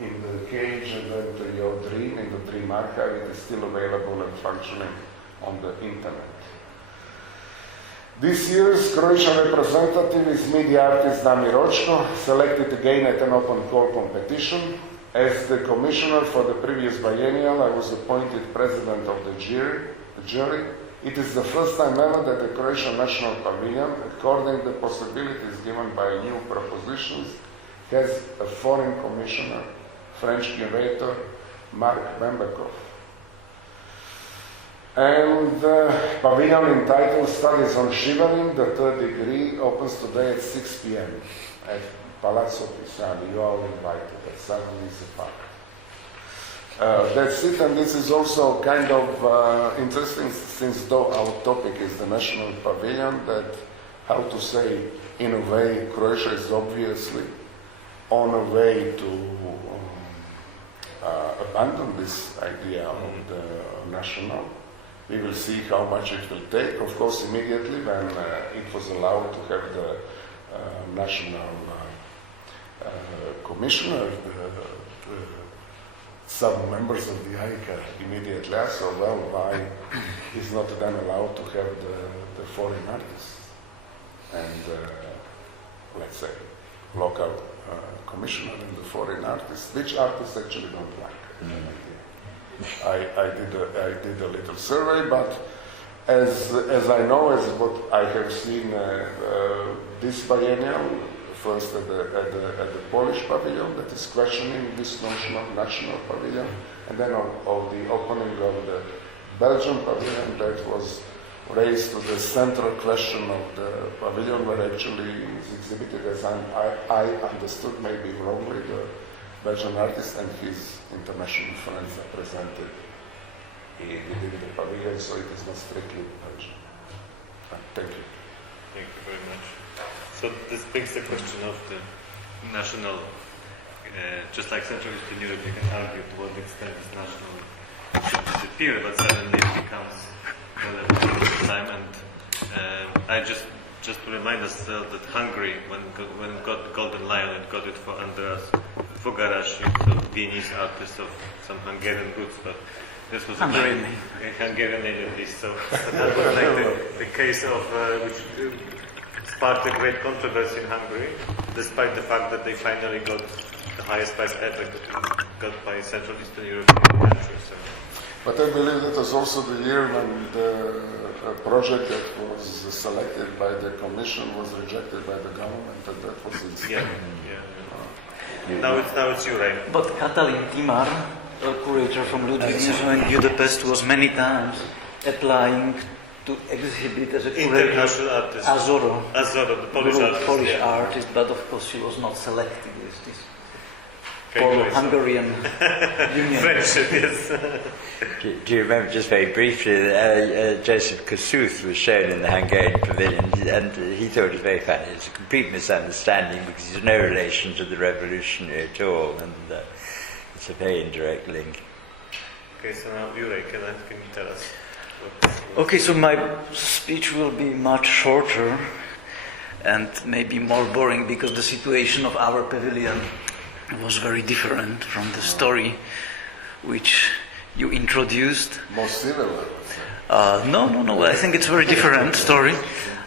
in the cage and enter your dream in the dream archive. It is still available and functioning on the internet. This year's Croatian representative is media artist Damir Očko, selected again at an open call competition. As the commissioner for the previous biennial, I was appointed president of the jury. It is the first time ever that the Croatian National Pavilion, according to the possibilities given by new propositions, has a foreign commissioner, French curator Mark Bembekov. And the pavilion entitled Studies on Shivering, the third degree, opens today at 6 p.m. at Palazzo Pisani. You are all invited at 7 Lisa Park. That's it, and this is also kind of interesting, since though our topic is the National Pavilion, that, how to say, in a way, Croatia is obviously on a way to abandon this idea of the national. We will see how much it will take. Of course, immediately when it was allowed to have the national commissioner, some members of the AICA immediately asked, well, why is not then allowed to have the foreign artists and, let's say, local commissioner and the foreign artists, which artists actually don't like. I did a little survey, but as I know, as what I have seen this biennial, first at the Polish pavilion that is questioning this notion of national pavilion, and then of the opening of the Belgian pavilion that was raised to the central question of the pavilion, where actually is exhibited, as I understood, maybe wrongly, the Belgian artist and his international friends represented within the pavilion, so it is not strictly Belgian. Thank you. Thank you very much. So this begs the question of the national, just like Central Eastern Europe, you can argue to what extent this national should disappear, but suddenly it becomes relevant all the time. And I just to remind us that Hungary, when it got the Golden Lion, it got it for András Fogarasi, so Viennese artist of some Hungarian roots, but this was a Hungarian name at least. So that was like the case of which sparked a great controversy in Hungary, despite the fact that they finally got the highest prize ever got by Central Eastern European countries. So. But I believe that was also the year when the project that was selected by the Commission was rejected by the government, and that was insane. Now it's you, right? But Katalin Timar, a curator from Ludwig Museum in Budapest, was many times applying to exhibit as a curator international artist. Azoro, the Polish artist. Artist, but of course she was not selected. Polo-Hungarian Union. Friendship, yes. Do you remember, just very briefly, Joseph Kossuth was shown in the Hungarian Pavilion, and he thought it was very funny. It's a complete misunderstanding because there's no relation to the revolutionary at all, and it's a very indirect link. Okay, so now Juraj, can you tell us? Okay, so my speech will be much shorter and maybe more boring because the situation of our pavilion was very different from the story which you introduced. More similar. No. I think it's a very different story.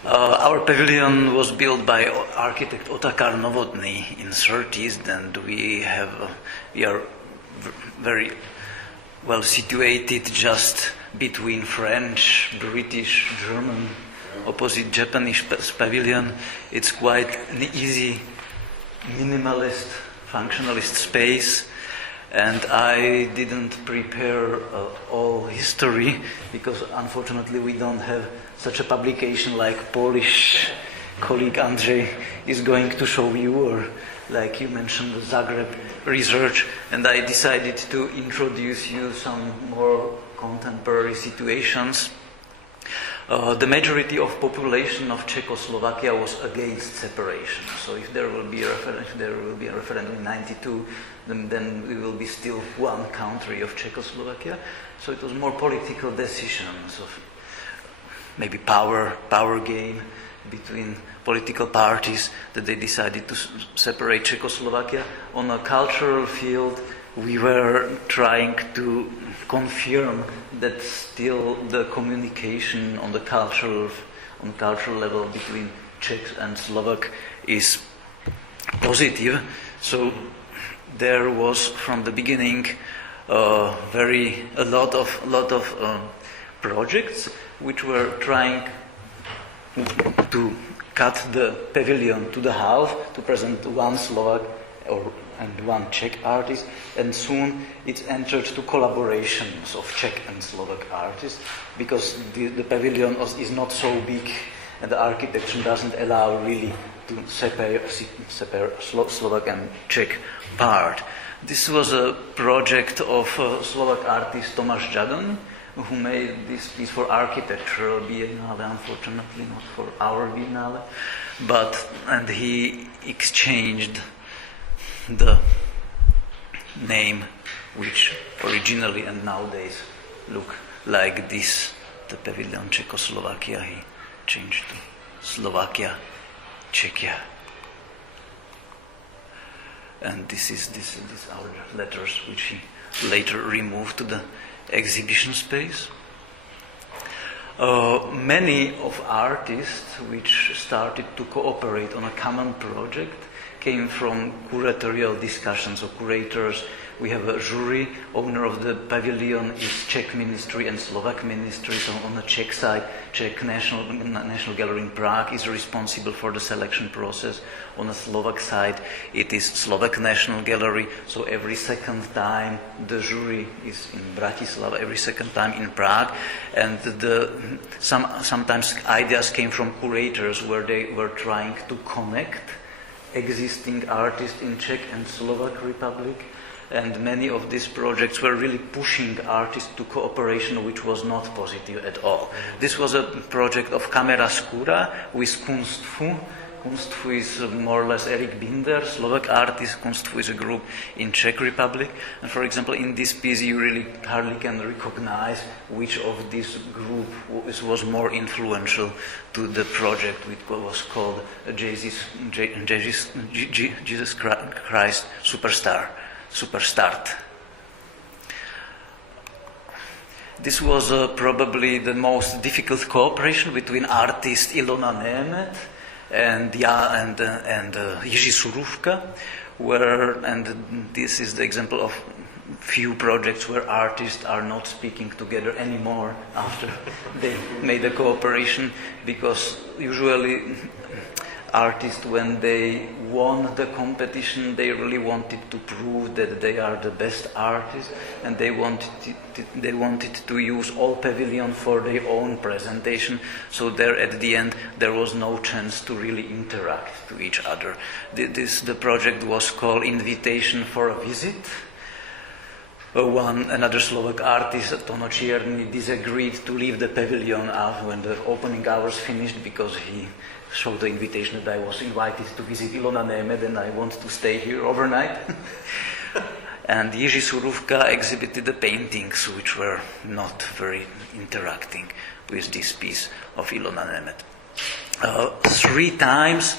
Our pavilion was built by architect Otakar Novotny in 30s, and we are very well situated just between French, British, German, opposite Japanese pavilion. It's quite an easy, minimalist, functionalist space, and I didn't prepare all history because unfortunately we don't have such a publication like Polish colleague Andrzej is going to show you, or like you mentioned, the Zagreb research, and I decided to introduce you some more contemporary situations. The majority of population of Czechoslovakia was against separation. So if there will be a referendum in '92, then we will be still one country of Czechoslovakia. So it was more political decisions of maybe power game between political parties that they decided to separate Czechoslovakia. On a cultural field, we were trying to confirm that still the communication on the cultural level between Czechs and Slovak is positive. So there was from the beginning a lot of projects which were trying to cut the pavilion to the half to present one Slovak and one Czech artist, and soon it entered to collaborations of Czech and Slovak artists because the pavilion is not so big and the architecture doesn't allow really to separate Slovak and Czech part. This was a project of Slovak artist Tomáš Jadon, who made this piece for architectural biennale, unfortunately not for our biennale, and he exchanged the name which originally and nowadays look like this, the pavilion Czechoslovakia, he changed to Slovakia, Czechia. And this is our letters which he later removed to the exhibition space. Many of artists which started to cooperate on a common project came from curatorial discussions of curators. We have a jury. Owner of the pavilion is Czech Ministry and Slovak Ministry. So on the Czech side, Czech National Gallery in Prague is responsible for the selection process. On the Slovak side, it is Slovak National Gallery. So every second time the jury is in Bratislava, every second time in Prague. And sometimes ideas came from curators where they were trying to connect existing artists in Czech and Slovak Republic, and many of these projects were really pushing artists to cooperation, which was not positive at all. This was a project of Camera Skóra with Kunsthalle. Kunsthalle is more or less Erik Binder, Slovak artist. Kunsthalle is a group in Czech Republic. And for example, in this piece, you really hardly can recognize which of this group was more influential to the project, which was called Jesus Christ Superstart. This was probably the most difficult cooperation between artist Ilona Nemet and Jiří Surůvka, and this is the example of few projects where artists are not speaking together anymore after they made a cooperation, because usually artists, when they won the competition, they really wanted to prove that they are the best artists, and they wanted to use all pavilion for their own presentation. So there, at the end, there was no chance to really interact to each other. The project was called Invitation for a Visit. Another Slovak artist, Juraj Čarný, disagreed to leave the pavilion when the opening hours finished, because he showed the invitation that I was invited to visit Ilona Nemet and I want to stay here overnight. And Jiří Surůvka exhibited the paintings, which were not very interacting with this piece of Ilona Nemet. 3 times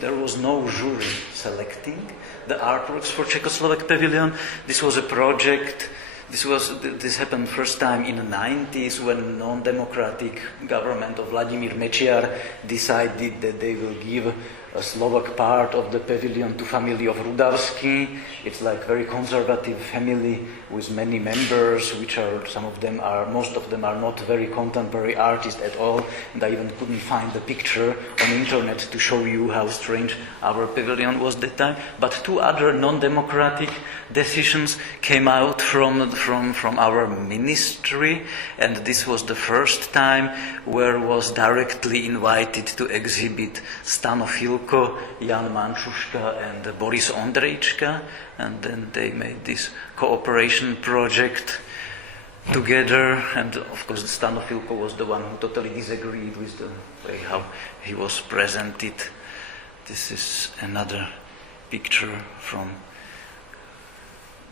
there was no jury selecting the artworks for Czechoslovak Pavilion. This was a project. This happened first time in the 90s, when non-democratic government of Vladimír Mečiar decided that they will give a Slovak part of the pavilion to family of Rudavsky. It's like very conservative family with many members, most of them are not very contemporary artists at all, and I even couldn't find the picture on the internet to show you how strange our pavilion was that time. But 2 other non-democratic decisions came out from our ministry, and this was the first time where was directly invited to exhibit Stano Filko, Jan Mančuška and Boris Ondrejčka, and then they made this cooperation project together, and of course Stano Filko was the one who totally disagreed with the way how he was presented. This is another picture from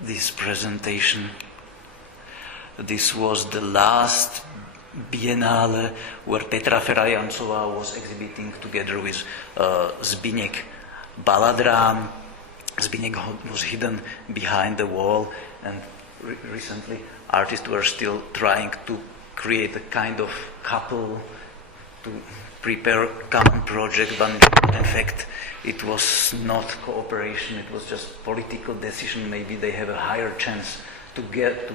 this presentation. This was the last Biennale where Petra Ferajancová was exhibiting together with Zbigněk Baladrán. Zbigněk was hidden behind the wall, and recently artists were still trying to create a kind of couple to prepare a common project, but in fact it was not cooperation, it was just political decision. Maybe they have a higher chance to get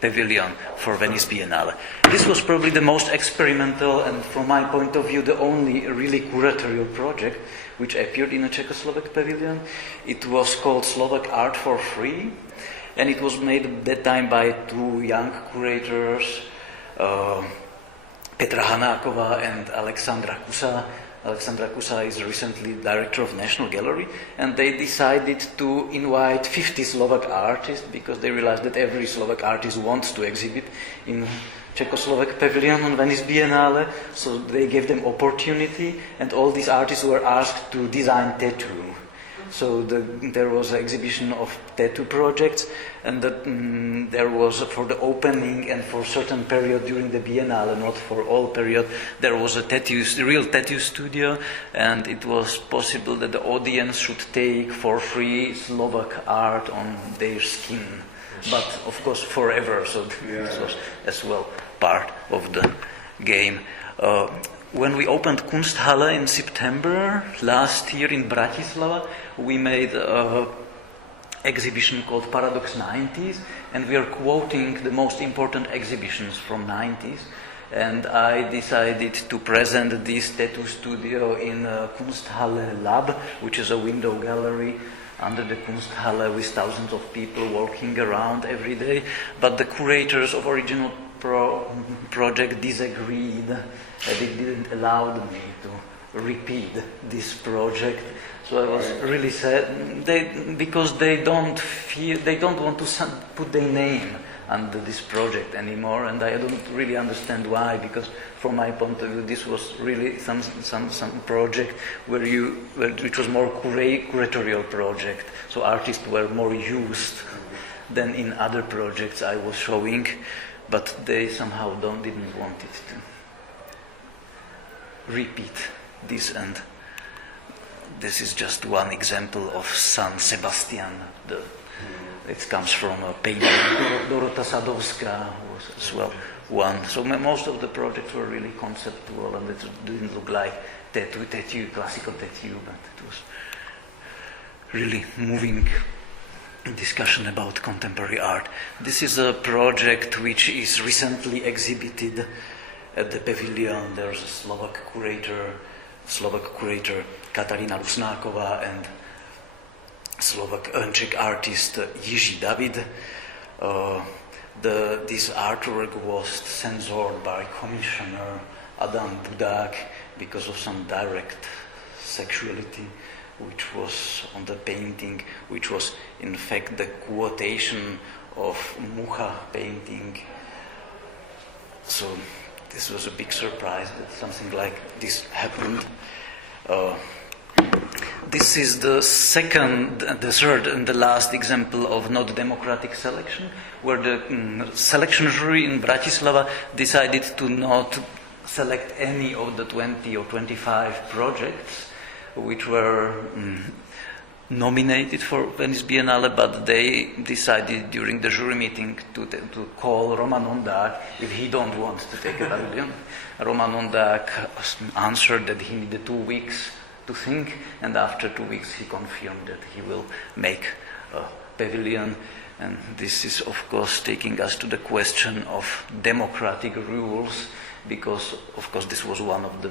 pavilion for Venice Biennale. This was probably the most experimental and, from my point of view, the only really curatorial project which appeared in a Czechoslovak pavilion. It was called Slovak Art for Free, and it was made at that time by 2 young curators, Petra Hanáková and Alexandra Kusa. Alexandra Kusa is recently director of National Gallery, and they decided to invite 50 Slovak artists, because they realized that every Slovak artist wants to exhibit in Czechoslovak Pavilion on Venice Biennale. So they gave them opportunity, and all these artists were asked to design tattoo. So there was an exhibition of tattoo projects, and there was, for the opening and for certain period during the Biennale, not for all period, there was a real tattoo studio, and it was possible that the audience should take for free Slovak art on their skin, but of course forever. So this was as well part of the game. When we opened Kunsthalle in September last year in Bratislava, we made an exhibition called Paradox 90s, and we are quoting the most important exhibitions from 90s. And I decided to present this tattoo studio in Kunsthalle Lab, which is a window gallery under the Kunsthalle with thousands of people walking around every day. But the curators of original project disagreed. They didn't allow me to repeat this project, so I was really sad. Because they don't want to put their name under this project anymore, and I don't really understand why. Because from my point of view, this was really some project which was more curatorial project. So artists were more used than in other projects I was showing, but they somehow didn't want it to repeat this, and this is just one example of San Sebastian. It comes from a painter, Dorota Sadowska was as well one. So most of the projects were really conceptual, and it didn't look like tattoo, classical tattoo, but it was really moving discussion about contemporary art. This is a project which is recently exhibited at the pavilion. There's a Slovak curator, Slovak curator Katarína Rusnáková and Slovak Czech artist Jiří David. This artwork was censored by commissioner Adam Budák because of some direct sexuality which was on the painting, which was in fact the quotation of Mucha painting. So this was a big surprise that something like this happened. This is the third and the last example of not democratic selection, where the selection jury in Bratislava decided to not select any of the 20 or 25 projects which were nominated for Venice Biennale, but they decided during the jury meeting to call Roman Ondák if he don't want to take a pavilion. Roman Ondák answered that he needed 2 weeks to think, and after 2 weeks he confirmed that he will make a pavilion. And this is of course taking us to the question of democratic rules, because of course this was one of the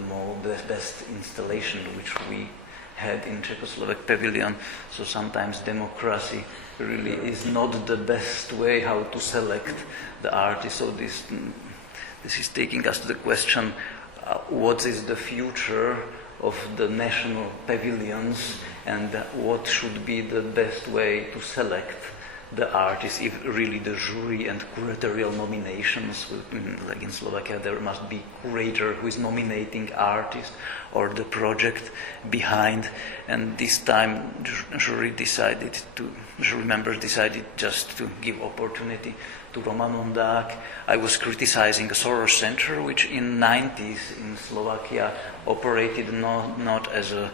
best installations which we had in Czechoslovak pavilion. So sometimes democracy really is not the best way how to select the artist. So this is taking us to the question, what is the future of the national pavilions, and what should be the best way to select the artists, if really the jury and curatorial nominations, like in Slovakia there must be curator who is nominating artist or the project behind, and this time jury members decided just to give opportunity to Roman Ondák. I was criticizing a Soros Center, which in 90s in Slovakia operated not as an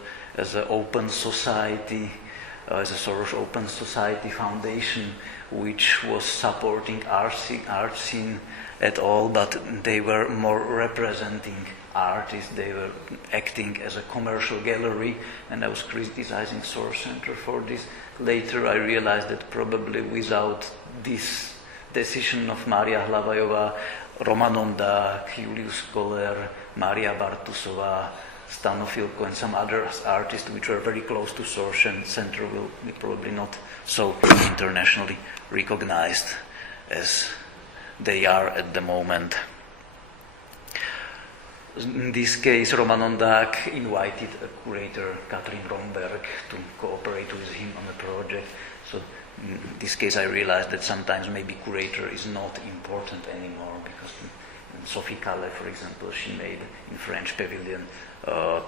open society, as a Soros Open Society Foundation, which was supporting art scene at all, but they were more representing artists. They were acting as a commercial gallery, and I was criticizing Soros Center for this. Later I realized that probably without this decision of Mária Hlavajová, Roman Ondák, Julius Koller, Mária Bartusová, Stano Filko and some other artists which were very close to Soros Center will be probably not so internationally recognized as they are at the moment. In this case, Roman Ondák invited a curator, Katrin Romberg, to cooperate with him on the project. So in this case I realized that sometimes maybe curator is not important anymore, because in Sophie Calle, for example, she made in French Pavilion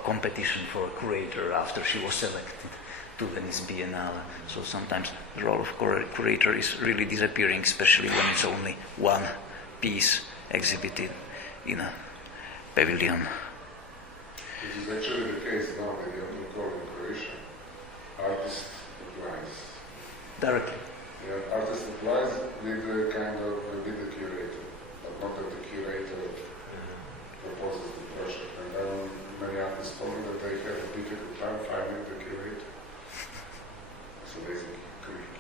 competition for a curator after she was selected to Venice Biennale. So sometimes the role of curator is really disappearing, especially when it's only one piece exhibited in a pavilion. This is actually the case now that you have to call in Croatia. Artist applies. Directly. Yeah, artist applies with the kind of with the curator, but not that the curator proposes the project. And then many artists told me that they have a difficult time finding the curator. So basically,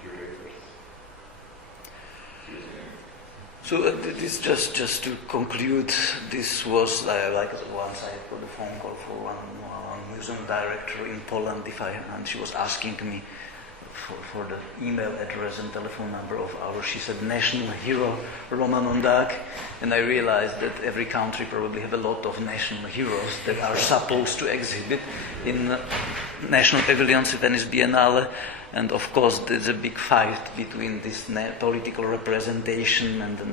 curators. So this just to conclude, this was like once I got a phone call for one museum director in Poland, and she was asking me for the email address and telephone number of our, she said, national hero Roman Ondák, and I realized that every country probably have a lot of national heroes that are supposed to exhibit in national pavilions at Venice Biennale. And of course, there's a big fight between this political representation and the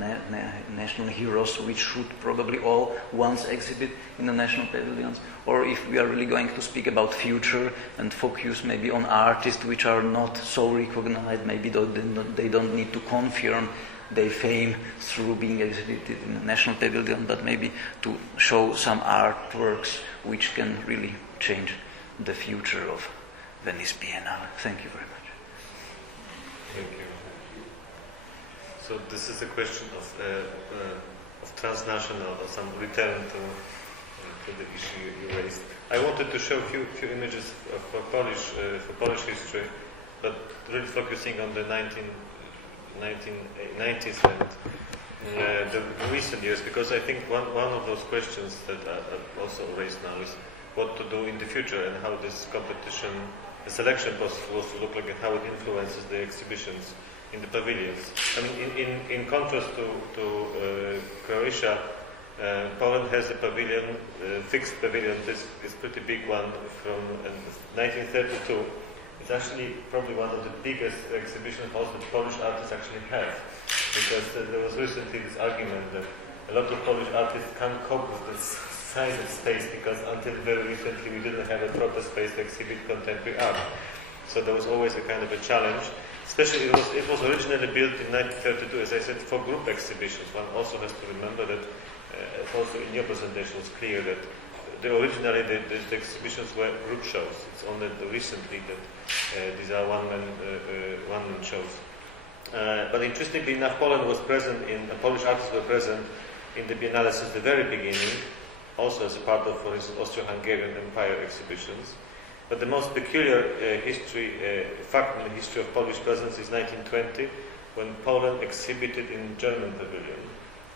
national heroes, which should probably all once exhibit in the national pavilions. Or if we are really going to speak about future and focus maybe on artists which are not so recognized, maybe they don't need to confirm their fame through being exhibited in the national pavilion, but maybe to show some artworks which can really change the future of Venice Biennale. Thank you very much. Thank you. So this is a question of transnational, or some return to the issue you raised. I wanted to show a few images for Polish history, but really focusing on the 1990s and the recent years, because I think one of those questions that are also raised now is what to do in the future and how this competition, the selection process was to look like and how it influences the exhibitions in the pavilions. I mean, in contrast to Croatia, Poland has a pavilion, fixed pavilion. This pretty big one from 1932. It's actually probably one of the biggest exhibition halls that Polish artists actually have, because there was recently this argument that a lot of Polish artists can't cope with this size of space because until very recently we didn't have a proper space to exhibit contemporary art. So there was always a kind of a challenge. Especially it was originally built in 1932, as I said, for group exhibitions. One also has to remember that also in your presentation was clear that originally the exhibitions were group shows. It's only recently that these are one-man shows. But interestingly enough, Poland was present Polish artists were present in the Biennale since the very beginning, also as a part of, for instance, Austro-Hungarian Empire exhibitions. But the most peculiar fact in the history of Polish presence is 1920, when Poland exhibited in German pavilion,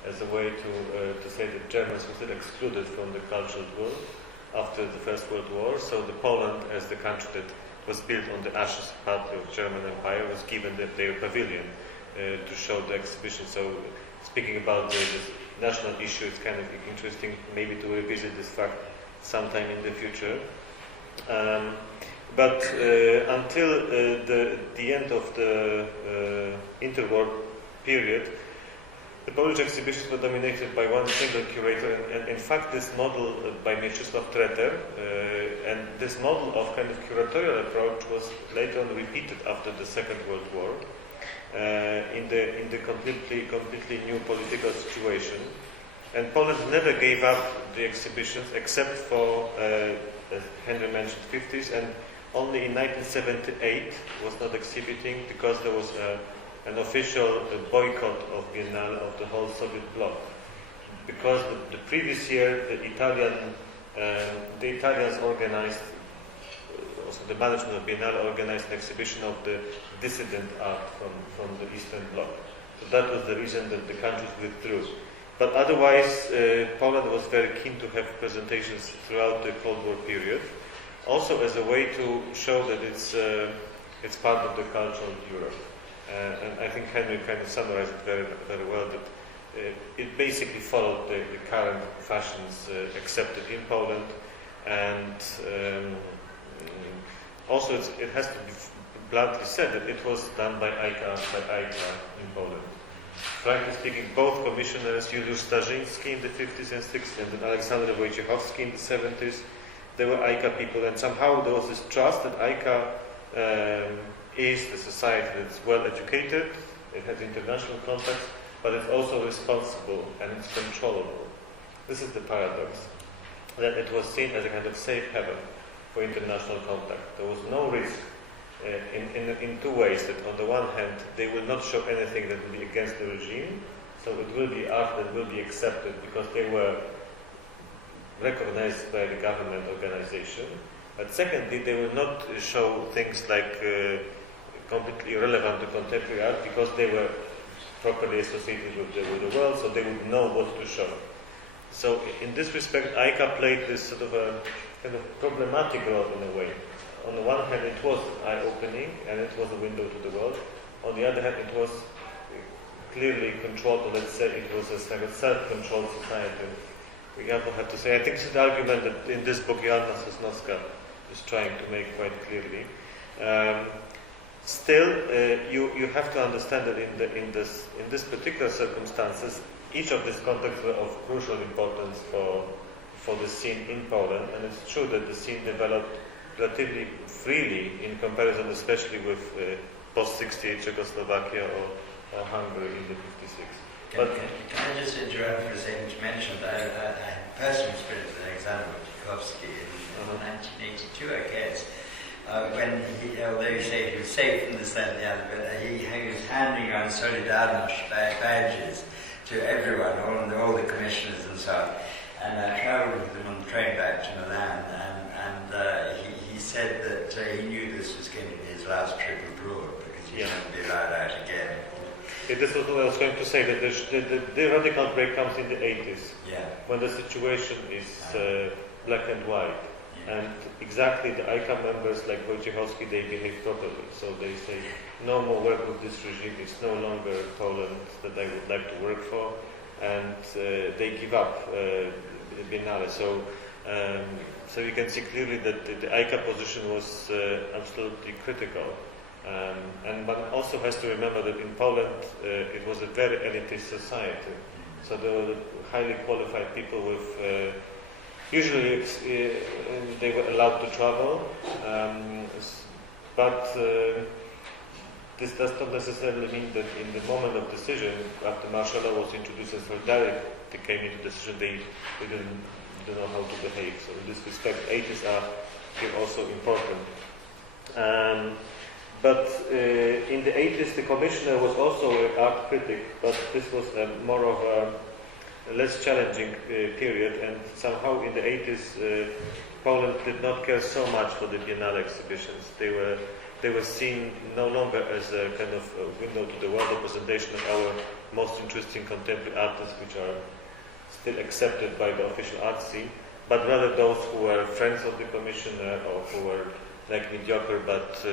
as a way to say that Germans were still excluded from the cultural world after the First World War. So the Poland, as the country that was built on the ashes part of German Empire, was given their pavilion to show the exhibition. So speaking about this national issue, it's kind of interesting maybe to revisit this fact sometime in the future. But until the end of the interwar period, the Polish exhibitions were dominated by one single curator, and in fact this model by Mieczysław Treter, and this model of kind of curatorial approach was later on repeated after the Second World War in the completely new political situation. And Poland never gave up the exhibitions except for, as Henry mentioned, 50s, and only in 1978 was not exhibiting because there was an official boycott of Biennale of the whole Soviet bloc. Because the previous year the Italians organized, also the management of Biennale organized an exhibition of the dissident art from the Eastern Bloc. So that was the reason that the countries withdrew. But otherwise, Poland was very keen to have presentations throughout the Cold War period, also as a way to show that it's part of the culture of Europe. And I think Henry kind of summarized it very, very well, that it basically followed the current fashions accepted in Poland, and also it has to be bluntly said that it was done by AICA in Poland. Frankly speaking, both commissioners, Juliusz Starzyński in the 50s and 60s, and then Aleksander Wojciechowski in the 70s, they were AICA people, and somehow there was this trust that AICA is the society that's well educated, it has international contacts, but it's also responsible and it's controllable. This is the paradox, that it was seen as a kind of safe haven for international contact. There was no risk in two ways, that on the one hand they will not show anything that will be against the regime, so it will be art that will be accepted because they were recognized by the government organization. But secondly, they will not show things like completely irrelevant to contemporary art because they were properly associated with the world, so they would know what to show. So in this respect, AICA played this sort of a kind of problematic role in a way. On the one hand, it was eye-opening and it was a window to the world. On the other hand, it was clearly controlled, or let's say it was a kind of self-controlled society. We also have to say, I think it's an argument that in this book Joanna Sosnowska is trying to make quite clearly. Still, you have to understand that in this particular circumstances, each of these contexts were of crucial importance for the scene in Poland, and it's true that the scene developed relatively freely in comparison, especially with post-68 Czechoslovakia or Hungary in the 56. Can I just interrupt for a second to mention that I personally experienced Alexander Wojciechowski in 1982, I guess, when although you say he was safe from this, that, and the other, but he was handing around Solidarność badges to everyone, all the commissioners and so on. And I travelled with him on the train back to Milan, and he said that he knew this was going to be his last trip abroad because he wouldn't be allowed out again. This was what I was going to say, that the radical break comes in the 80s, when the situation is black and white. And exactly the AICA members like Wojciechowski, they behave properly. So they say, no more work with this regime, it's no longer Poland that I would like to work for. And they give up the Biennale. So you can see clearly that the AICA position was absolutely critical. And one also has to remember that in Poland it was a very elitist society. So there were highly qualified people with, usually they were allowed to travel, but this does not necessarily mean that in the moment of decision, after martial law was introduced and solidarity came into decision, they didn't know how to behave. So in this respect, ages are here also important. But in the 80s, the commissioner was also an art critic, but this was more of a less challenging period, and somehow in the 80s, Poland did not care so much for the Biennale exhibitions. They were seen no longer as a kind of a window to the world, representation of our most interesting contemporary artists, which are still accepted by the official art scene, but rather those who were friends of the commissioner or who were like mediocre but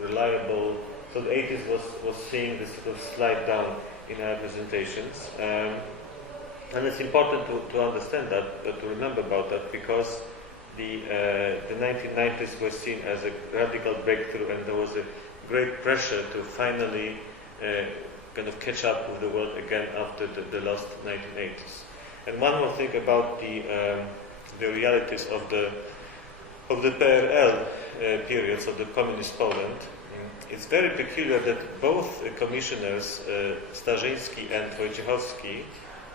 reliable. So the 80s was seeing this sort of slide down in our representations. And it's important to understand that, but to remember about that, because the 1990s were seen as a radical breakthrough, and there was a great pressure to finally kind of catch up with the world again after the lost 1980s. And one more thing about the realities of the PRL periods of the communist Poland. It's very peculiar that both commissioners, Starzyński and Wojciechowski,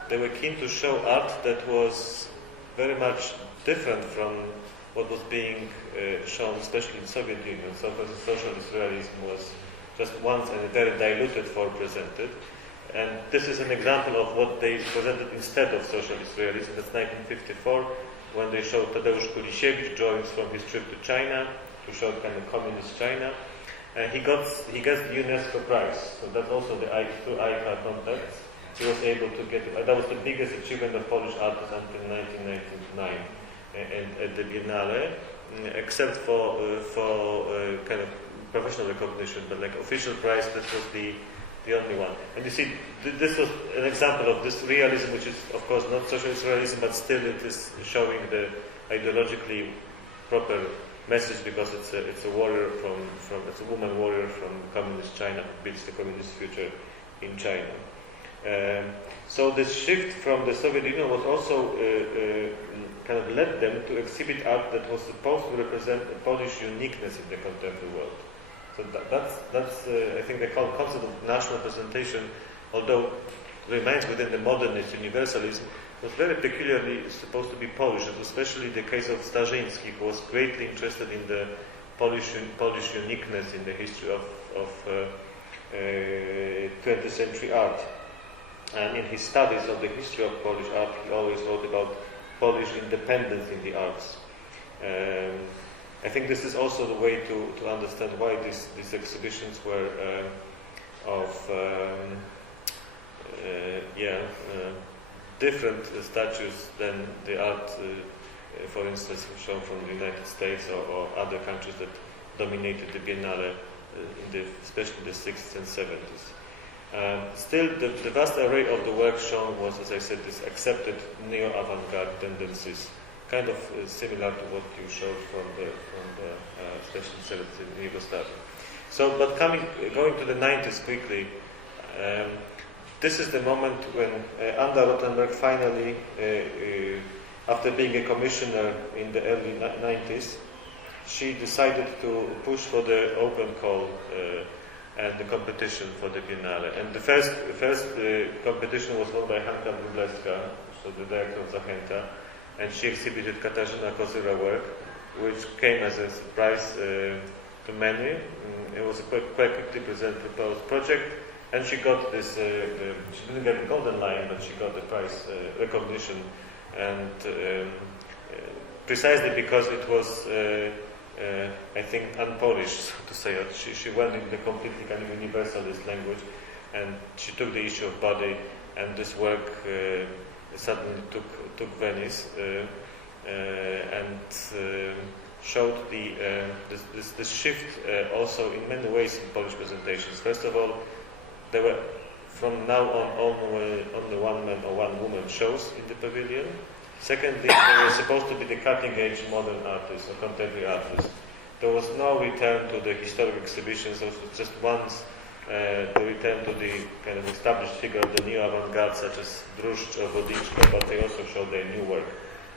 they were keen to show art that was very much different from what was being shown, especially in the Soviet Union. So, for instance, socialist realism was just once in a very diluted form presented. And this is an example of what they presented instead of socialist realism. That's 1954, when they showed Tadeusz Kulisiewicz drawings from his trip to China, to show kind of communist China. And he gets the UNESCO prize. So that's also through AICA contacts. He was able to get it. That was the biggest achievement of Polish artists until 1999 at the Biennale, except for kind of professional recognition, but like official prize, this was the only one. And you see, this was an example of this realism, which is of course not socialist realism, but still it is showing the ideologically proper message, because it's a warrior it's a woman warrior from communist China who builds the communist future in China. So this shift from the Soviet Union was also kind of led them to exhibit art that was supposed to represent a Polish uniqueness in the contemporary world. So that's I think the concept of national presentation, although remains within the modernist universalism, was very peculiarly supposed to be Polish, especially the case of Starzyński, who was greatly interested in the Polish uniqueness in the history of 20th century art. And in his studies of the history of Polish art, he always wrote about Polish independence in the arts. I think this is also the way to understand why these exhibitions were different statues than the art, for instance, shown from the United States or other countries that dominated the Biennale, especially the 60s and 70s. Still, the vast array of the work shown was, as I said, this accepted neo-avant-garde tendencies, kind of similar to what you showed from the especially in Yugoslavia. So, but going to the 90s quickly, this is the moment when Anna Rothenberg finally, after being a commissioner in the early 90s, she decided to push for the open call and the competition for the Biennale. And the first competition was won by Hanka Wróblewska, so the director of Zacheta, and she exhibited Katarzyna Kozyra work, which came as a surprise to many. It was a quite quickly proposed project, and she got this, she didn't get the Golden Lion, but she got the prize recognition, and precisely because it was I think un-Polish, so to say. She went in the completely kind of universalist language, and she took the issue of body, and this work suddenly took Venice. and showed this shift also in many ways in Polish presentations. First of all, there were from now on only one man or one woman shows in the pavilion. Secondly, they were supposed to be the cutting-edge modern artists or contemporary artists. There was no return to the historic exhibitions. There was just once the return to the kind of established figure of the new avant-garde, such as Druszcz or Wodiczka, but they also showed their new work.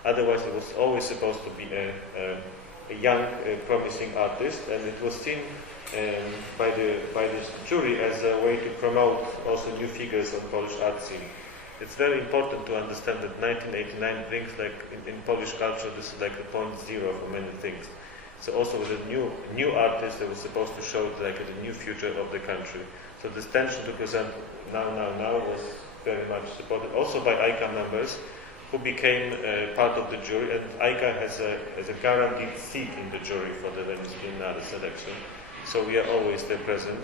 Otherwise, it was always supposed to be a young, promising artist, and it was seen by the jury as a way to promote also new figures on Polish art scene. It's very important to understand that 1989 brings, like in Polish culture, this is like a point zero for many things. So also with a new artist that was supposed to show like the new future of the country. So this tension to present now was very much supported also by AICA members, who became part of the jury, and AICA has a guaranteed seat in the jury for the Venice Biennale selection. So we are always there present.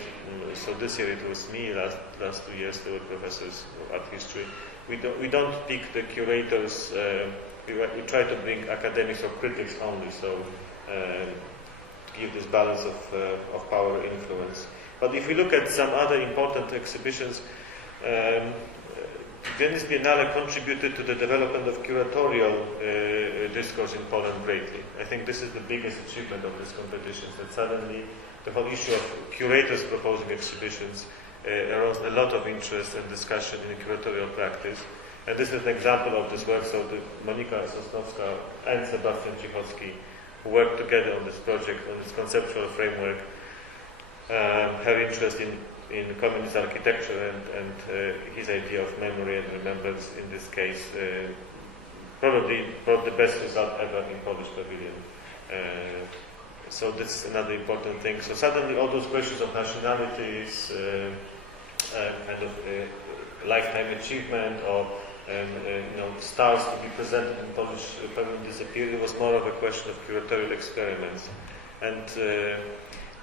So this year it was me. Last 2 years there were professors of art history. We don't pick the curators. We try to bring academics or critics only. So to give this balance of power and influence. But if we look at some other important exhibitions, Venice Biennale contributed to the development of curatorial discourse in Poland greatly. I think this is the biggest achievement of this competition, that suddenly the whole issue of curators proposing exhibitions aroused a lot of interest and discussion in curatorial practice. And this is an example of this work. So Monika Sosnowska and Sebastian Cichocki, who worked together on this project, on this conceptual framework, her interest in communist architecture and his idea of memory and remembrance in this case probably brought the best result ever in Polish pavilion. So this is another important thing. So suddenly all those questions of nationalities, kind of lifetime achievement, or stars to be presented in Polish pavilion disappeared. It was more of a question of curatorial experiments. And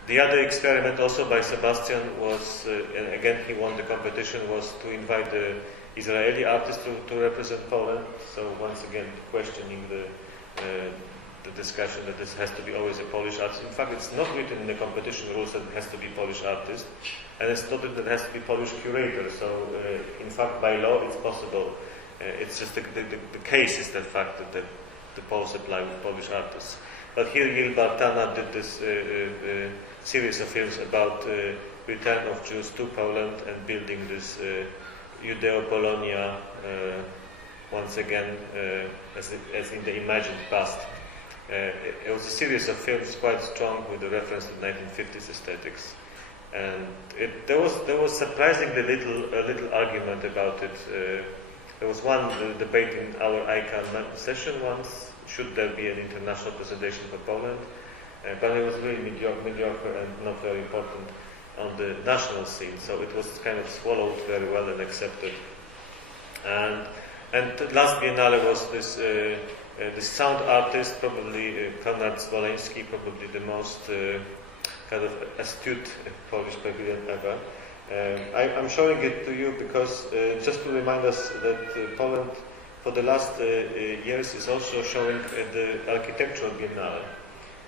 the other experiment also by Sebastian was, and again he won the competition, was to invite the Israeli artists to represent Poland. So once again questioning the discussion that this has to be always a Polish artist. In fact, it's not written in the competition rules that it has to be Polish artist, and it's not that it has to be Polish curator. So in fact, by law, it's possible. It's just the case is the fact that the Poles apply with Polish artists. But here, Gil Bartana did this series of films about return of Jews to Poland and building this Judeo-Polonia once again as in the imagined past. It was a series of films quite strong with a reference to 1950s aesthetics, and there was surprisingly little argument about it. There was one debate in our AICA session once: should there be an international presentation for Poland? But it was really mediocre and not very important on the national scene. So it was kind of swallowed very well and accepted. And the last Biennale was this. The sound artist, probably Konrad Smoleński, probably the most kind of astute Polish pavilion ever. I'm showing it to you because just to remind us that Poland, for the last years, is also showing the Architectural Biennale,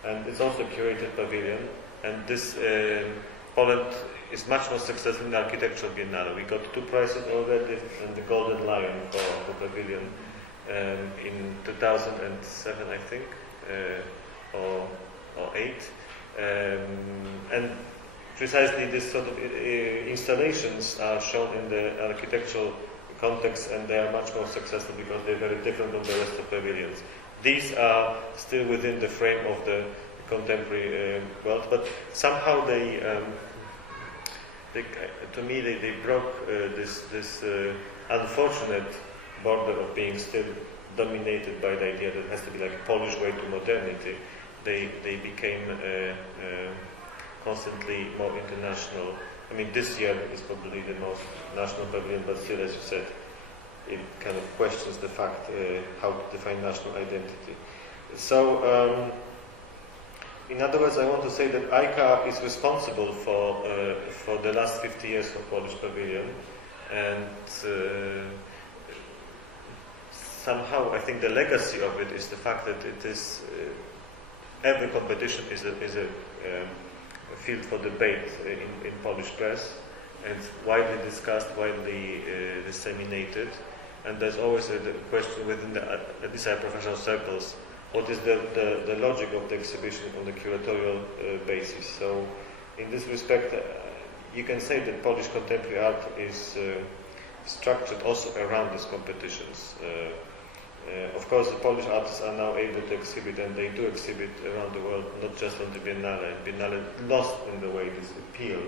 and it's also a curated pavilion. And this Poland is much more successful in the Architectural Biennale. We got 2 prizes already, and the Golden Lion for the pavilion. In 2007, I think, or 8, and precisely this sort of installations are shown in the architectural context, and they are much more successful because they're very different from the rest of pavilions. These are still within the frame of the contemporary world, but somehow they to me, they broke this unfortunate border of being still dominated by the idea that it has to be like a Polish way to modernity. They became constantly more international. I mean, this year is probably the most national pavilion, but still, as you said, it kind of questions the fact how to define national identity. So, in other words, I want to say that AICA is responsible for the last 50 years of Polish pavilion, and somehow I think the legacy of it is the fact that it is every competition is a field for debate in Polish press, and widely discussed, widely disseminated, and there's always a question within the at least professional circles, what is the logic of the exhibition on the curatorial basis. So in this respect, you can say that Polish contemporary art is structured also around these competitions. Of course, the Polish artists are now able to exhibit, and they do exhibit around the world, not just on the Biennale. Biennale lost in the way this appeal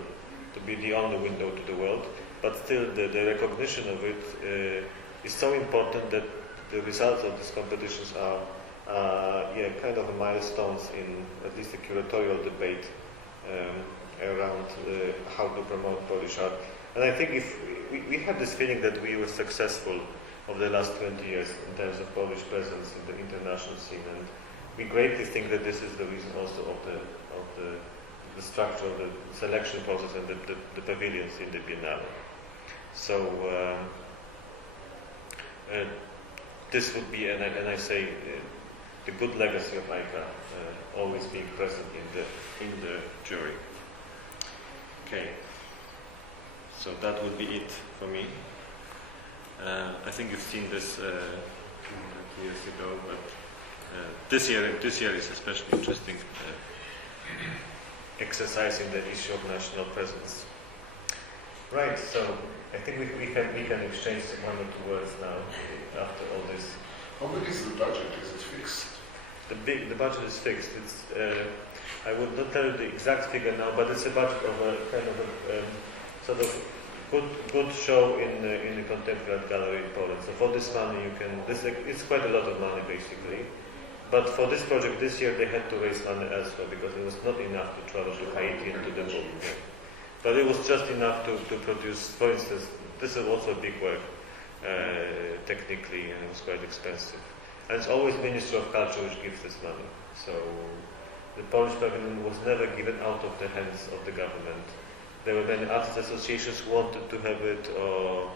to be the only window to the world, but still the recognition of it is so important that the results of these competitions are kind of milestones in at least the curatorial debate around how to promote Polish art. And I think if we have this feeling that we were successful of the last 20 years in terms of Polish presence in the international scene, and we greatly think that this is the reason also of the structure of the selection process and the pavilions in the Biennale. So this would be, and I say, the good legacy of AICA, always being present in the jury. Okay, so that would be it for me. I think you've seen this 2 years ago, but this year is especially interesting, exercising the issue of national presence. Right. So I think we can exchange 1 or 2 words now after all this. How big is the budget? Is it fixed? The budget is fixed. It's I would not tell you the exact figure now, but it's a budget of a kind of a sort of good show in the Contemporary Art Gallery in Poland. So for this money it's quite a lot of money basically. But for this project this year they had to raise money elsewhere because it was not enough to travel to Haiti and to the book. But it was just enough to produce, for instance, this is also a big work technically, and it was quite expensive. And it's always Ministry of Culture which gives this money. So the Polish pavilion was never given out of the hands of the government. There were many artists associations who wanted to have it, or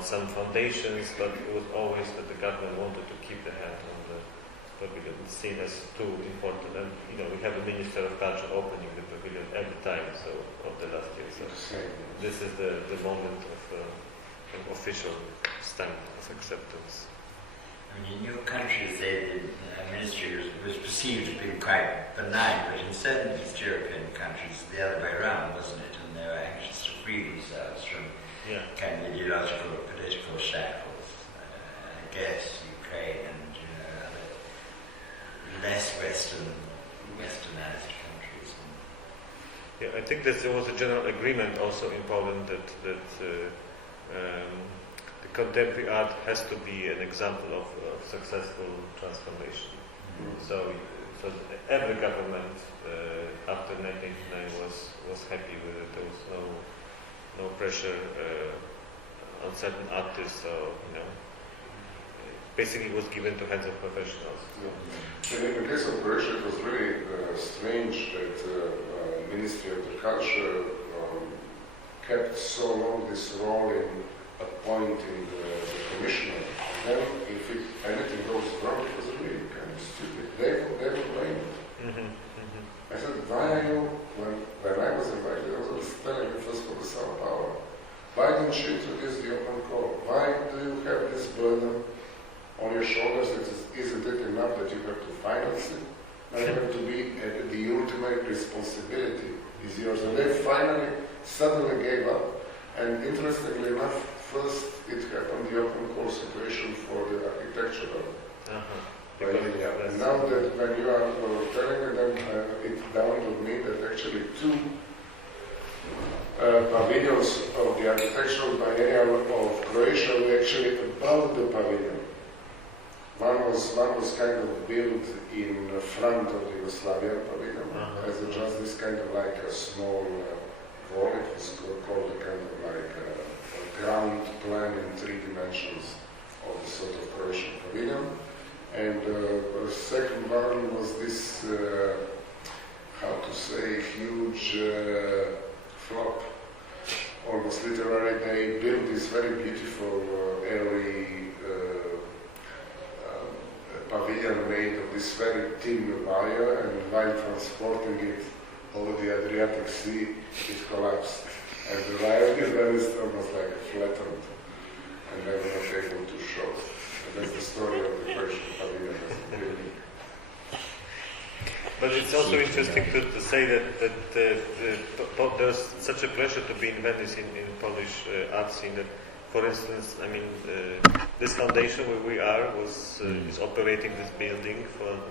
some foundations, but it was always that the government wanted to keep the hand on the pavilion. It's seen as too important. And we have a Minister of Culture opening the pavilion every time, so of the last year. So this is the moment of an official stamp of acceptance. I mean, in your country, the ministry was perceived to be quite benign, but in certain East European countries, the other way around, wasn't it? And they were anxious to free themselves from kind of ideological or political shackles. I guess Ukraine and other less westernized countries. Yeah, I think that there was a general agreement also in Poland that the contemporary art has to be an example of successful transformation. Mm-hmm. So every government after 1989 was happy with it. There was no pressure on certain artists, or basically it was given to hands of professionals. Yeah. In the case of Croatia, it was really strange that Ministry of the Culture kept so long this role in appointing the commissioner. Then, if anything goes wrong, it was really kind of stupid. They were blamed. Mm-hmm. Mm-hmm. I said, why are you, when I was invited, I was telling you first for the Sao Paulo, why didn't you introduce the open call? Why do you have this burden on your shoulders? Isn't it enough that you have to finance it? Now you have to be, the ultimate responsibility is yours. And they finally, suddenly gave up. And interestingly enough, first it happened, the open call situation for the architectural. And now that when you are telling me, then it dawned on me that actually 2 pavilions of the architectural biennial of Croatia were actually above the pavilion. One was kind of built in front of the Yugoslavian pavilion as just this kind of like a small wall. It was called a kind of like a ground plan in 3 dimensions of the sort of Croatian pavilion. And the second one was this, how to say, huge flop, almost literally. They built this very beautiful, airy pavilion made of this very thin wire, and while transporting it over the Adriatic Sea, it collapsed. And the wire in Venice almost like flattened, and they were not able to show. And that's the story of the Persian pavilion as a building. But it's also interesting to say that there's such a pressure to be in Venice in Polish art scene that, for instance, I mean, this foundation where we are is operating this building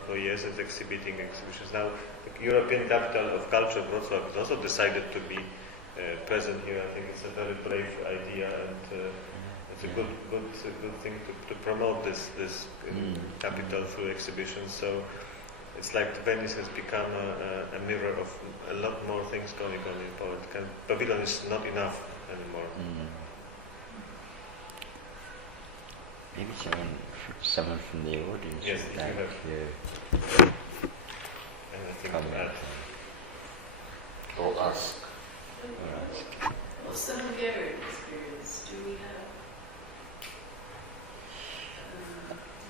for years, is exhibiting exhibitions. Now, the European Capital of Culture, Wroclaw, has also decided to be present here. I think it's a very brave idea, and it's a good thing to promote this capital through exhibitions. So it's like Venice has become a mirror of a lot more things going on in Poland. Pavilion is not enough anymore. Maybe someone from the audience. Yes, would like to anything comment. to add? Or ask. What's the Hungarian experience? Do we have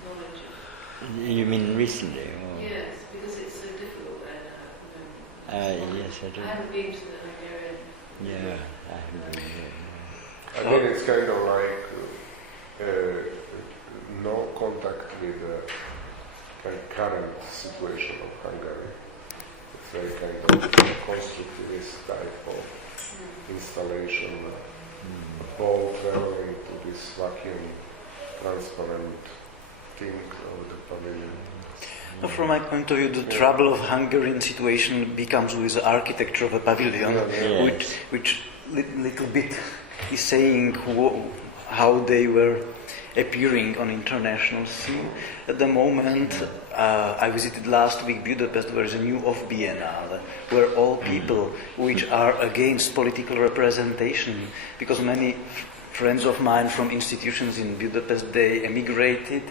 knowledge of? You mean recently? Or? Yes, because it's so difficult there now. Yes, I do. I haven't been to the Hungarian. Yeah, I haven't been here. I mean, it's kind of like no contact with the current situation of Hungary. It's very kind of constructivist type of installation, ball traveling to this vacuum, transparent thing of the pavilion. From my point of view, the trouble of Hungarian situation becomes with the architecture of a pavilion, Yes. which little bit is saying how they were appearing on international scene. At the moment, I visited last week Budapest, where is a new Biennale, where all people which are against political representation, because many friends of mine from institutions in Budapest, they emigrated,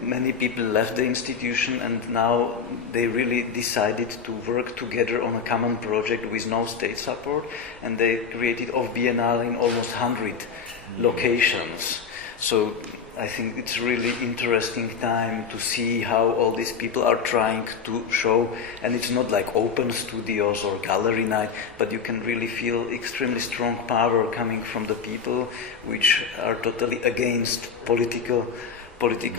many people left the institution, and now they really decided to work together on a common project with no state support, and they created Biennale in almost 100 locations. So I think it's really interesting time to see how all these people are trying to show, and it's not like open studios or gallery night, but you can really feel extremely strong power coming from the people which are totally against political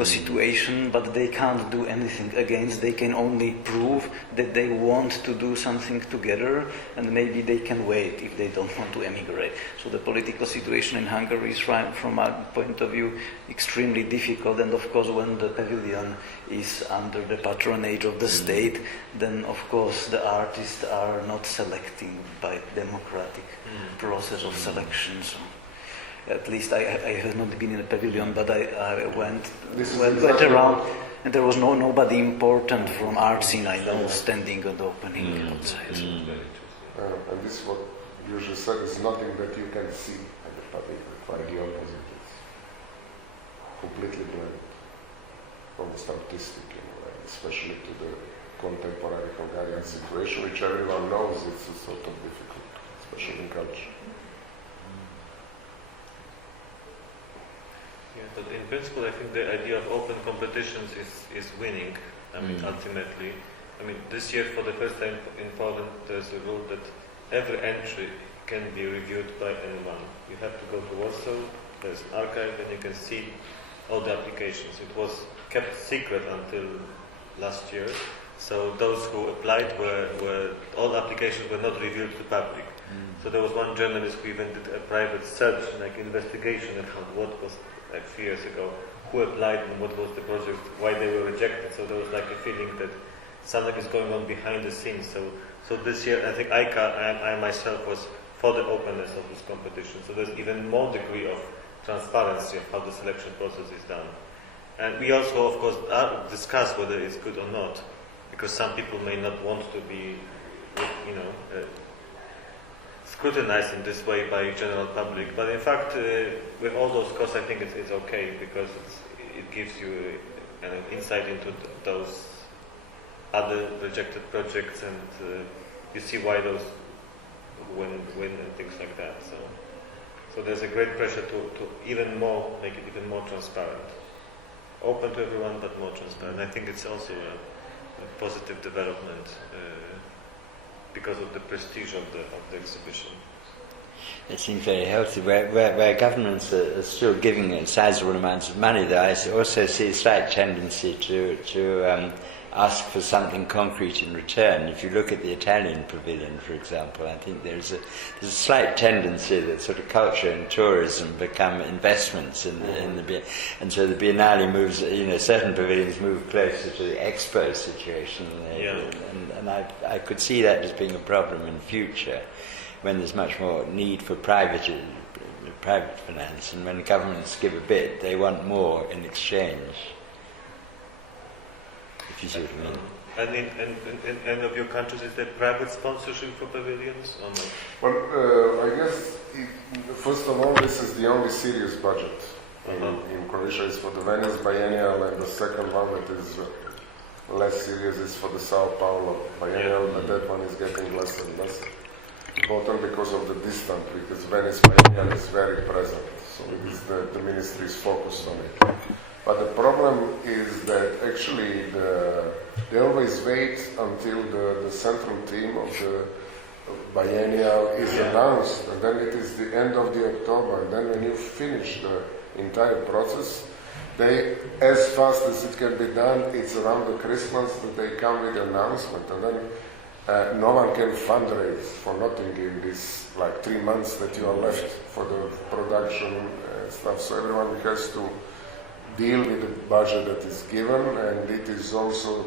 situation, but they can't do anything against. They can only prove that they want to do something together, and maybe they can wait if they don't want to emigrate. So the political situation in Hungary is, from my point of view, extremely difficult. And of course, when the pavilion is under the patronage of the state, then of course the artists are not selecting by democratic process of selection. So at least I have not been in a pavilion, but I went around, and there was nobody important from art scene I know standing at the opening outside. And this is what you just said, is nothing that you can see at the pavilion, quite the opposite. It's completely blank, almost artistic in a way, especially to the contemporary Hungarian situation, which everyone knows it's a sort of difficult, especially in culture. Yeah, but in principle, I think the idea of open competitions is winning. I mean, ultimately, I mean, this year for the first time in Poland, there's a rule that every entry can be reviewed by anyone. You have to go to Warsaw. There's an archive, and you can see all the applications. It was kept secret until last year, so those who applied were all applications were not revealed to the public. So there was one journalist who even did a private search, like investigation, about what was, like 3 years ago, who applied and what was the project, why they were rejected. So there was like a feeling that something is going on behind the scenes. So this year, I think AICA, I myself was for the openness of this competition. So there's even more degree of transparency of how the selection process is done. And we also, of course, discuss whether it's good or not, because some people may not want to be, scrutinized in this way by general public. But in fact, with all those costs, I think it's okay, because it gives you an insight into those other rejected projects, and you see why those win and things like that. So there's a great pressure to even more make it even more transparent. open to everyone but more transparent. I think it's also a positive development because of the prestige of the exhibition. It seems very healthy. Where governments are still giving sizable amounts of money, though, I also see a slight tendency to ask for something concrete in return. If you look at the Italian pavilion, for example, I think there's a slight tendency that sort of culture and tourism become investments in the and so the Biennale moves. Certain pavilions move closer to the expo situation, and I could see that as being a problem in future, when there's much more need for private finance, and when governments give a bit, they want more in exchange. If you see what I mean. And in any of your countries, is there private sponsorship for pavilions or not? Well, I guess, first of all, this is the only serious budget in Croatia is for the Venice Biennale, and the second one that is less serious is for the Sao Paulo Biennale, but that one is getting less and less important because of the distance, because Venice Biennale is very present, so it is the ministry is focused on it. But the problem is that actually they always wait until the central theme of the biennial is announced, and then it is the end of the October, and then when you finish the entire process, they, as fast as it can be done, it's around the Christmas that they come with the announcement, and then no one can fundraise for nothing in this 3 months that you are left for the production and stuff, so everyone has to deal with the budget that is given, and it is also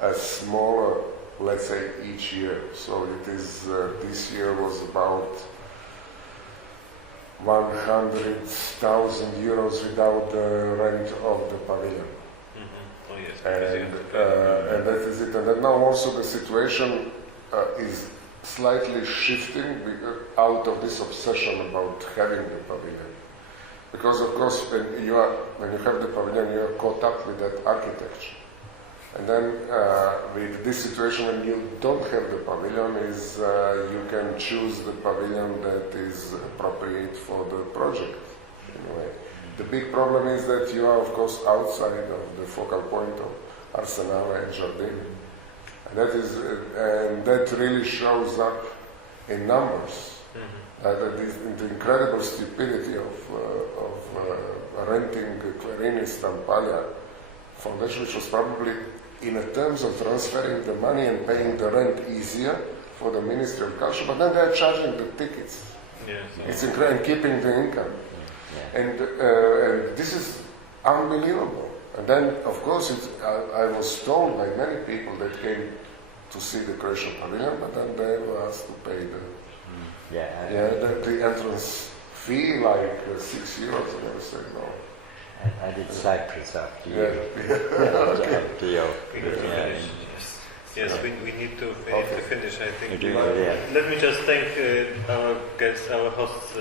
a smaller, let's say, each year. So it is, this year was about 100,000 euros without the rent of the pavilion. Mm-hmm. Oh yes. And that is it. And then now also the situation is slightly shifting out of this obsession about having the pavilion. Because of course, when you have the pavilion, you are caught up with that architecture, and then with this situation, when you don't have the pavilion, is you can choose the pavilion that is appropriate for the project. Anyway, the big problem is that you are, of course, outside of the focal point of Arsenale and Jardin, and that really shows up in numbers. The incredible stupidity of renting Querini Stampaglia Foundation, which was probably, in terms of transferring the money and paying the rent, easier for the Ministry of Culture, but then they're charging the tickets. Yes. It's incredible, and keeping the income. And this is unbelievable. And then, of course, I was told by many people that came to see the Croatian pavilion, but then they were asked to pay the entrance fee, like €6, and I said no. I did Cyprus after you. Okay. Yes, we need to finish, I think. Let me just thank our guests, our hosts,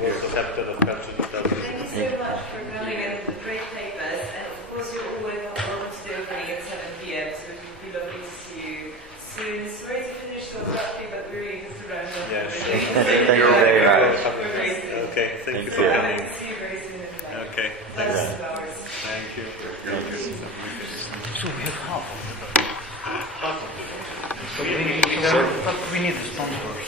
Warsaw Chapter of Culture 2016. Thank you so much for coming and the great papers, and of course you're always welcome to the opening at 7 p.m, so it would be lovely to see you soon. Sorry to finish so abruptly, but we really just around up. Yeah, sure. Thank you very much. Okay, thank you for coming. See you very soon. Okay, thanks. Thank you. So we have half of the budget. Half of the budget. But we need the sponsors.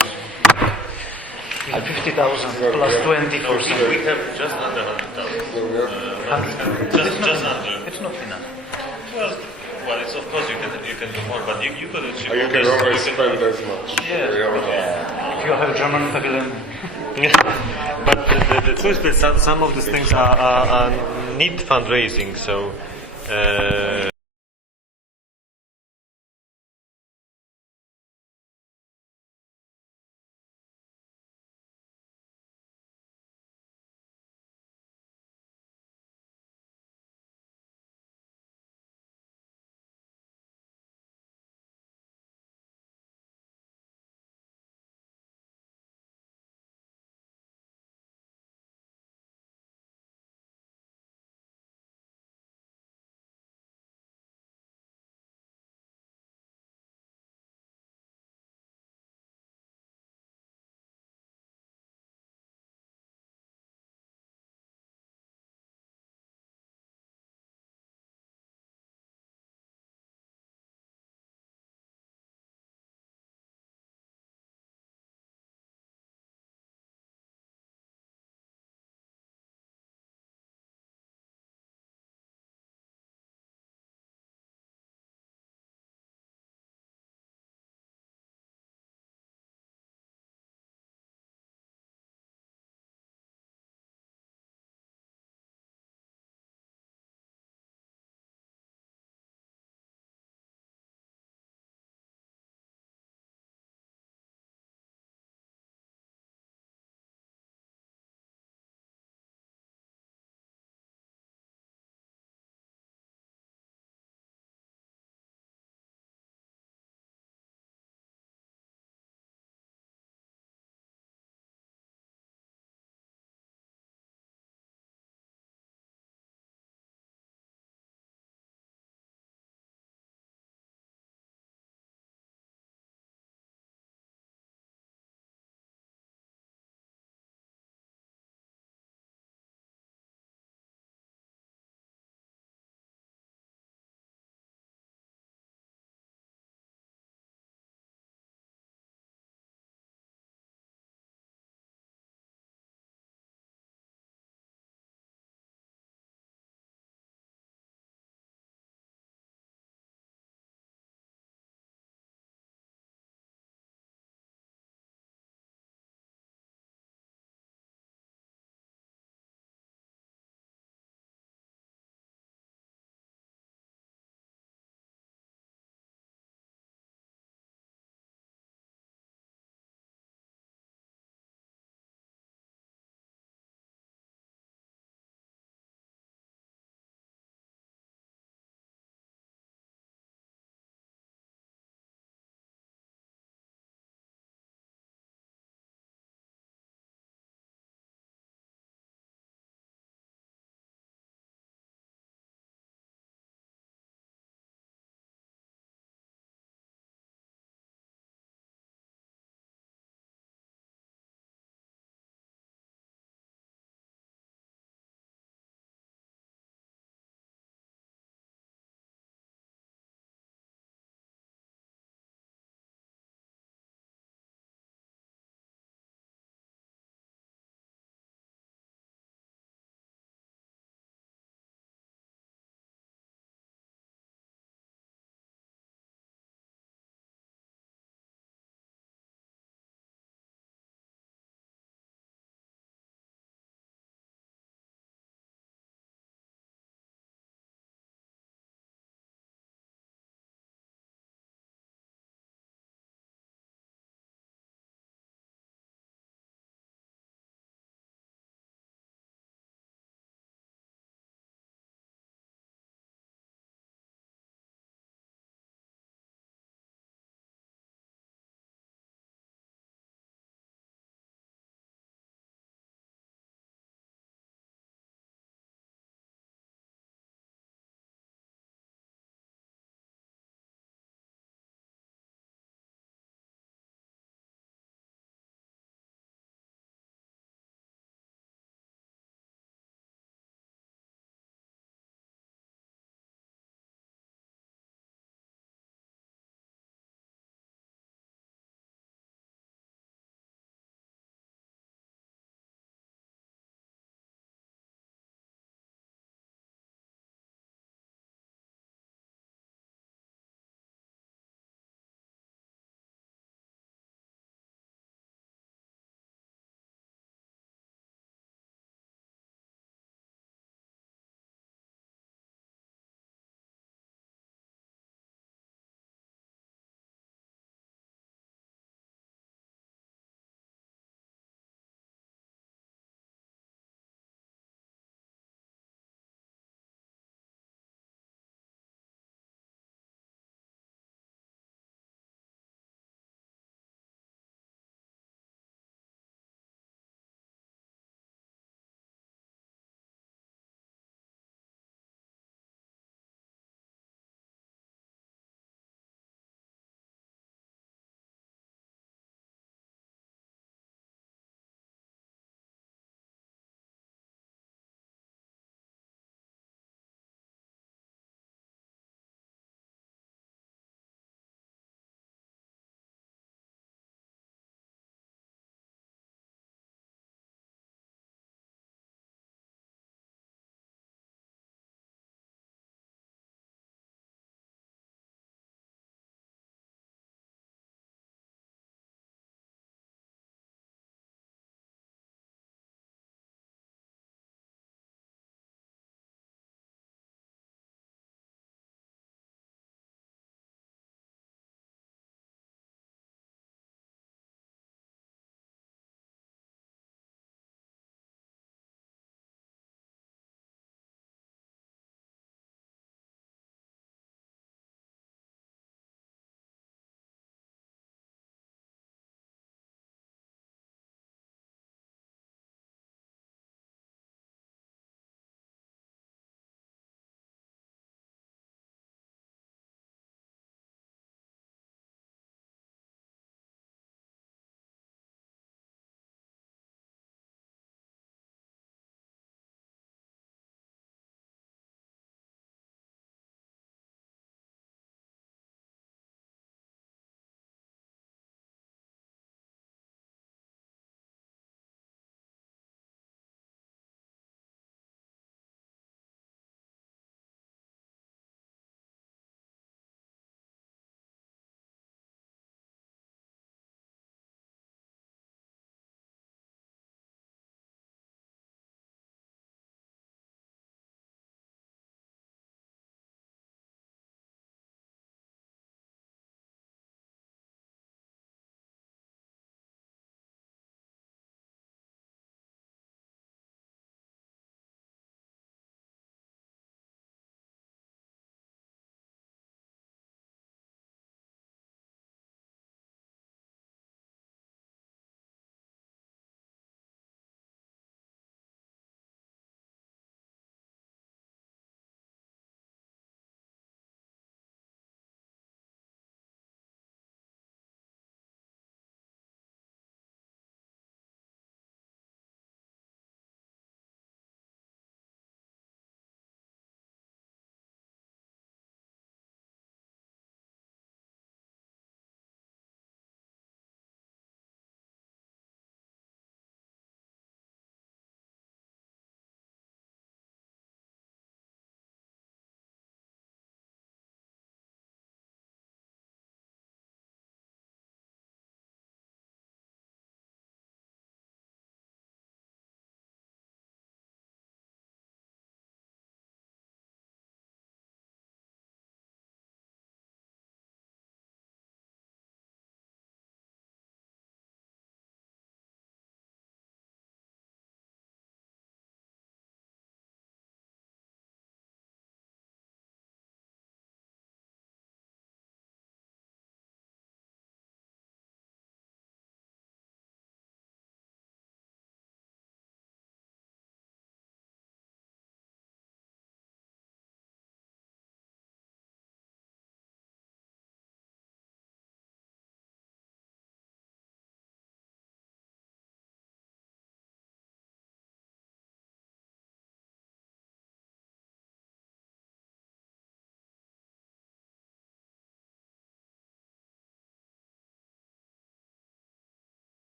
50,000 plus 20%. We have just under 100,000. Just under. It's not enough. Well, it's, of course you can do more, but you could achieve. You can always spend as much. Yes. If you have a German pavilion. But the truth is that some of these things are need fundraising, so.